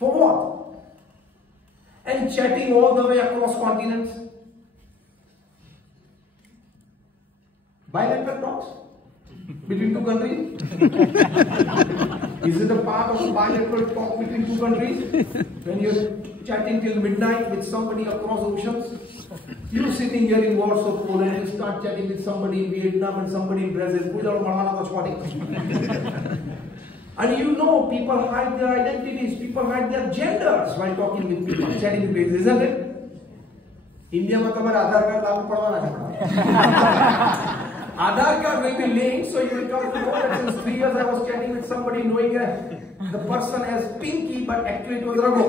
For what? And chatting all the way across continents? Bilateral talks between two countries? Is it a part of a bilateral talk between two countries? When you're chatting till midnight with somebody across oceans? You sitting here in Warsaw, Poland, you start chatting with somebody in Vietnam and somebody in Brazil. And you know people hide their identities, people hide their genders while talking with people, chatting with people, isn't it? India mein tomhara Aadhaar card लागू पड़वाना है. Aadhaar card will be linked, so you will come to know that since 3 years I was chatting with somebody knowing the person as Pinky, but actually it was Raghu.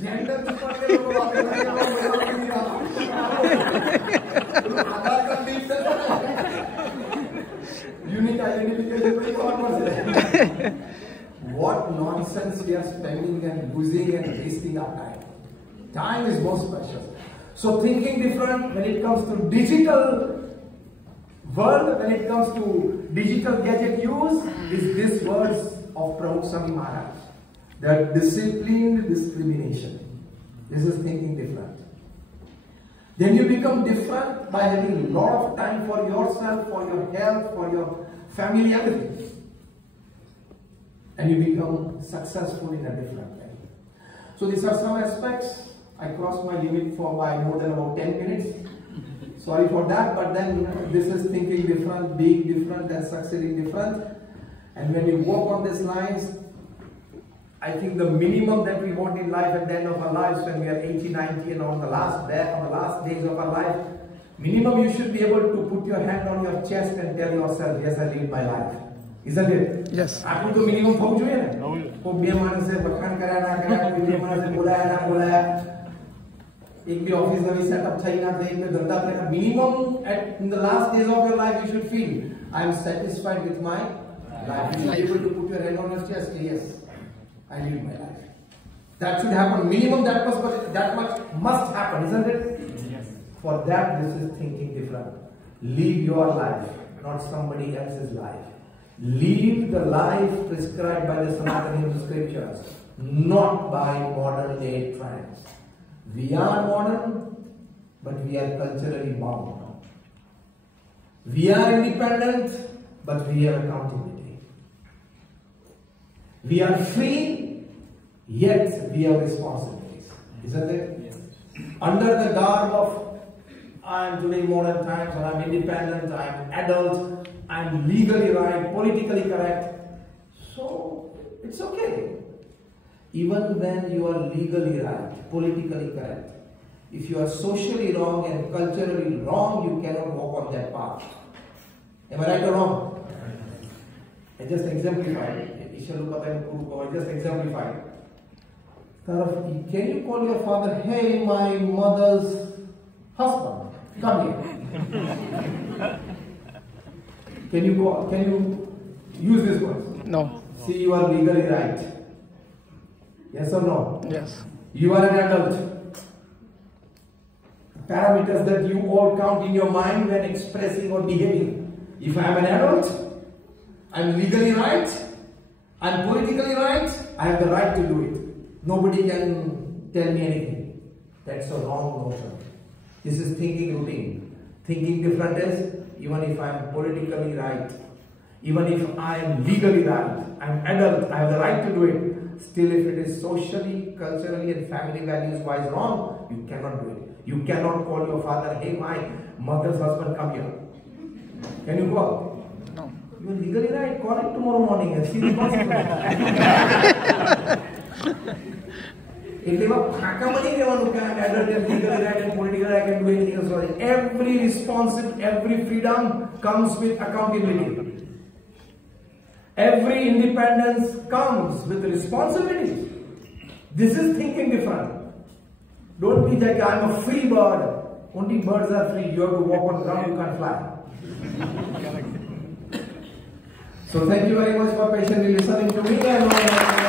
Gender छुपा के लोग आते हैं. Aadhaar card link से unique identification पे कौन मर जाए? What nonsense we are spending and losing and wasting our time. Time is most precious. So thinking different when it comes to digital world, when it comes to digital gadget use, is this words of Pramukh Swami Maharaj. That disciplined discrimination. This is thinking different. Then you become different by having a lot of time for yourself, for your health, for your family, everything. And you become successful in a different way. So these are some aspects. I crossed my limit by more than about 10 minutes. Sorry for that, but then this is thinking different, being different, and succeeding different. And when we walk on these lines, I think the minimum that we want in life at the end of our lives, when we are 80, 90, and on the last days of our life, minimum you should be able to put your hand on your chest and tell yourself, yes, I lived my life. Isn't it? Yes. આટલું તો minimum થવું જોઈએ ને. કોઈ બે માણસે વખાણ કર્યા ના કર્યા, કોઈ બે માણસે બોલાયા ના બોલાયા, એક બી ઓફિસ નવી સેટઅપ થઈ ના થઈ, કોઈ ધંધા થઈ ના. Minimum in the last days of your life you should feel I am satisfied with my life. You should be able to put your hand on your chest. Yes, I live my life. That should happen. Minimum that much must happen, isn't it? Yes. For that, this is thinking different. Live your life, not somebody else's life. Live the life prescribed by the Sanatana Hindu scriptures, not by modern day trends. We are modern, but we are culturally bound. We are independent, but we have accountability. We are free, yet we have responsibilities. Isn't it? Yes. Under the garb of I am today modern times, and I am independent, I am adult, I am legally right, politically correct. So it's okay. Even when you are legally right, politically correct, if you are socially wrong and culturally wrong, you cannot walk on that path. Am I right or wrong? I just exemplified. I just exemplified. Can you call your father, hey, my mother's husband, come here? Can you use this word? No. See, you are legally right. Yes or no? Yes. You are an adult. Parameters that you all count in your mind when expressing or behaving. If I am an adult, I am legally right, I am politically right, I have the right to do it. Nobody can tell me anything. That's a wrong notion. This is thinking routine. Thinking different is, even if I am politically right, even if I am legally right, I am adult, I have the right to do it. Still, if it is socially, culturally, and family values wise wrong, you cannot do it. You cannot call your father, hey, my mother's husband, come here. Can you call? No. You are legally right. Call it tomorrow morning and see the consequences. એટલે ફાંકા બની રહેવાનું કે I'm adult and legally right and politically I can do anything else. Every freedom comes with accountability. Every independence comes with responsibility. This is thinking different. Don't be that I'm a free bird. Only birds are free. You have to walk on ground, you can't fly. So thank you very much for patiently listening to me and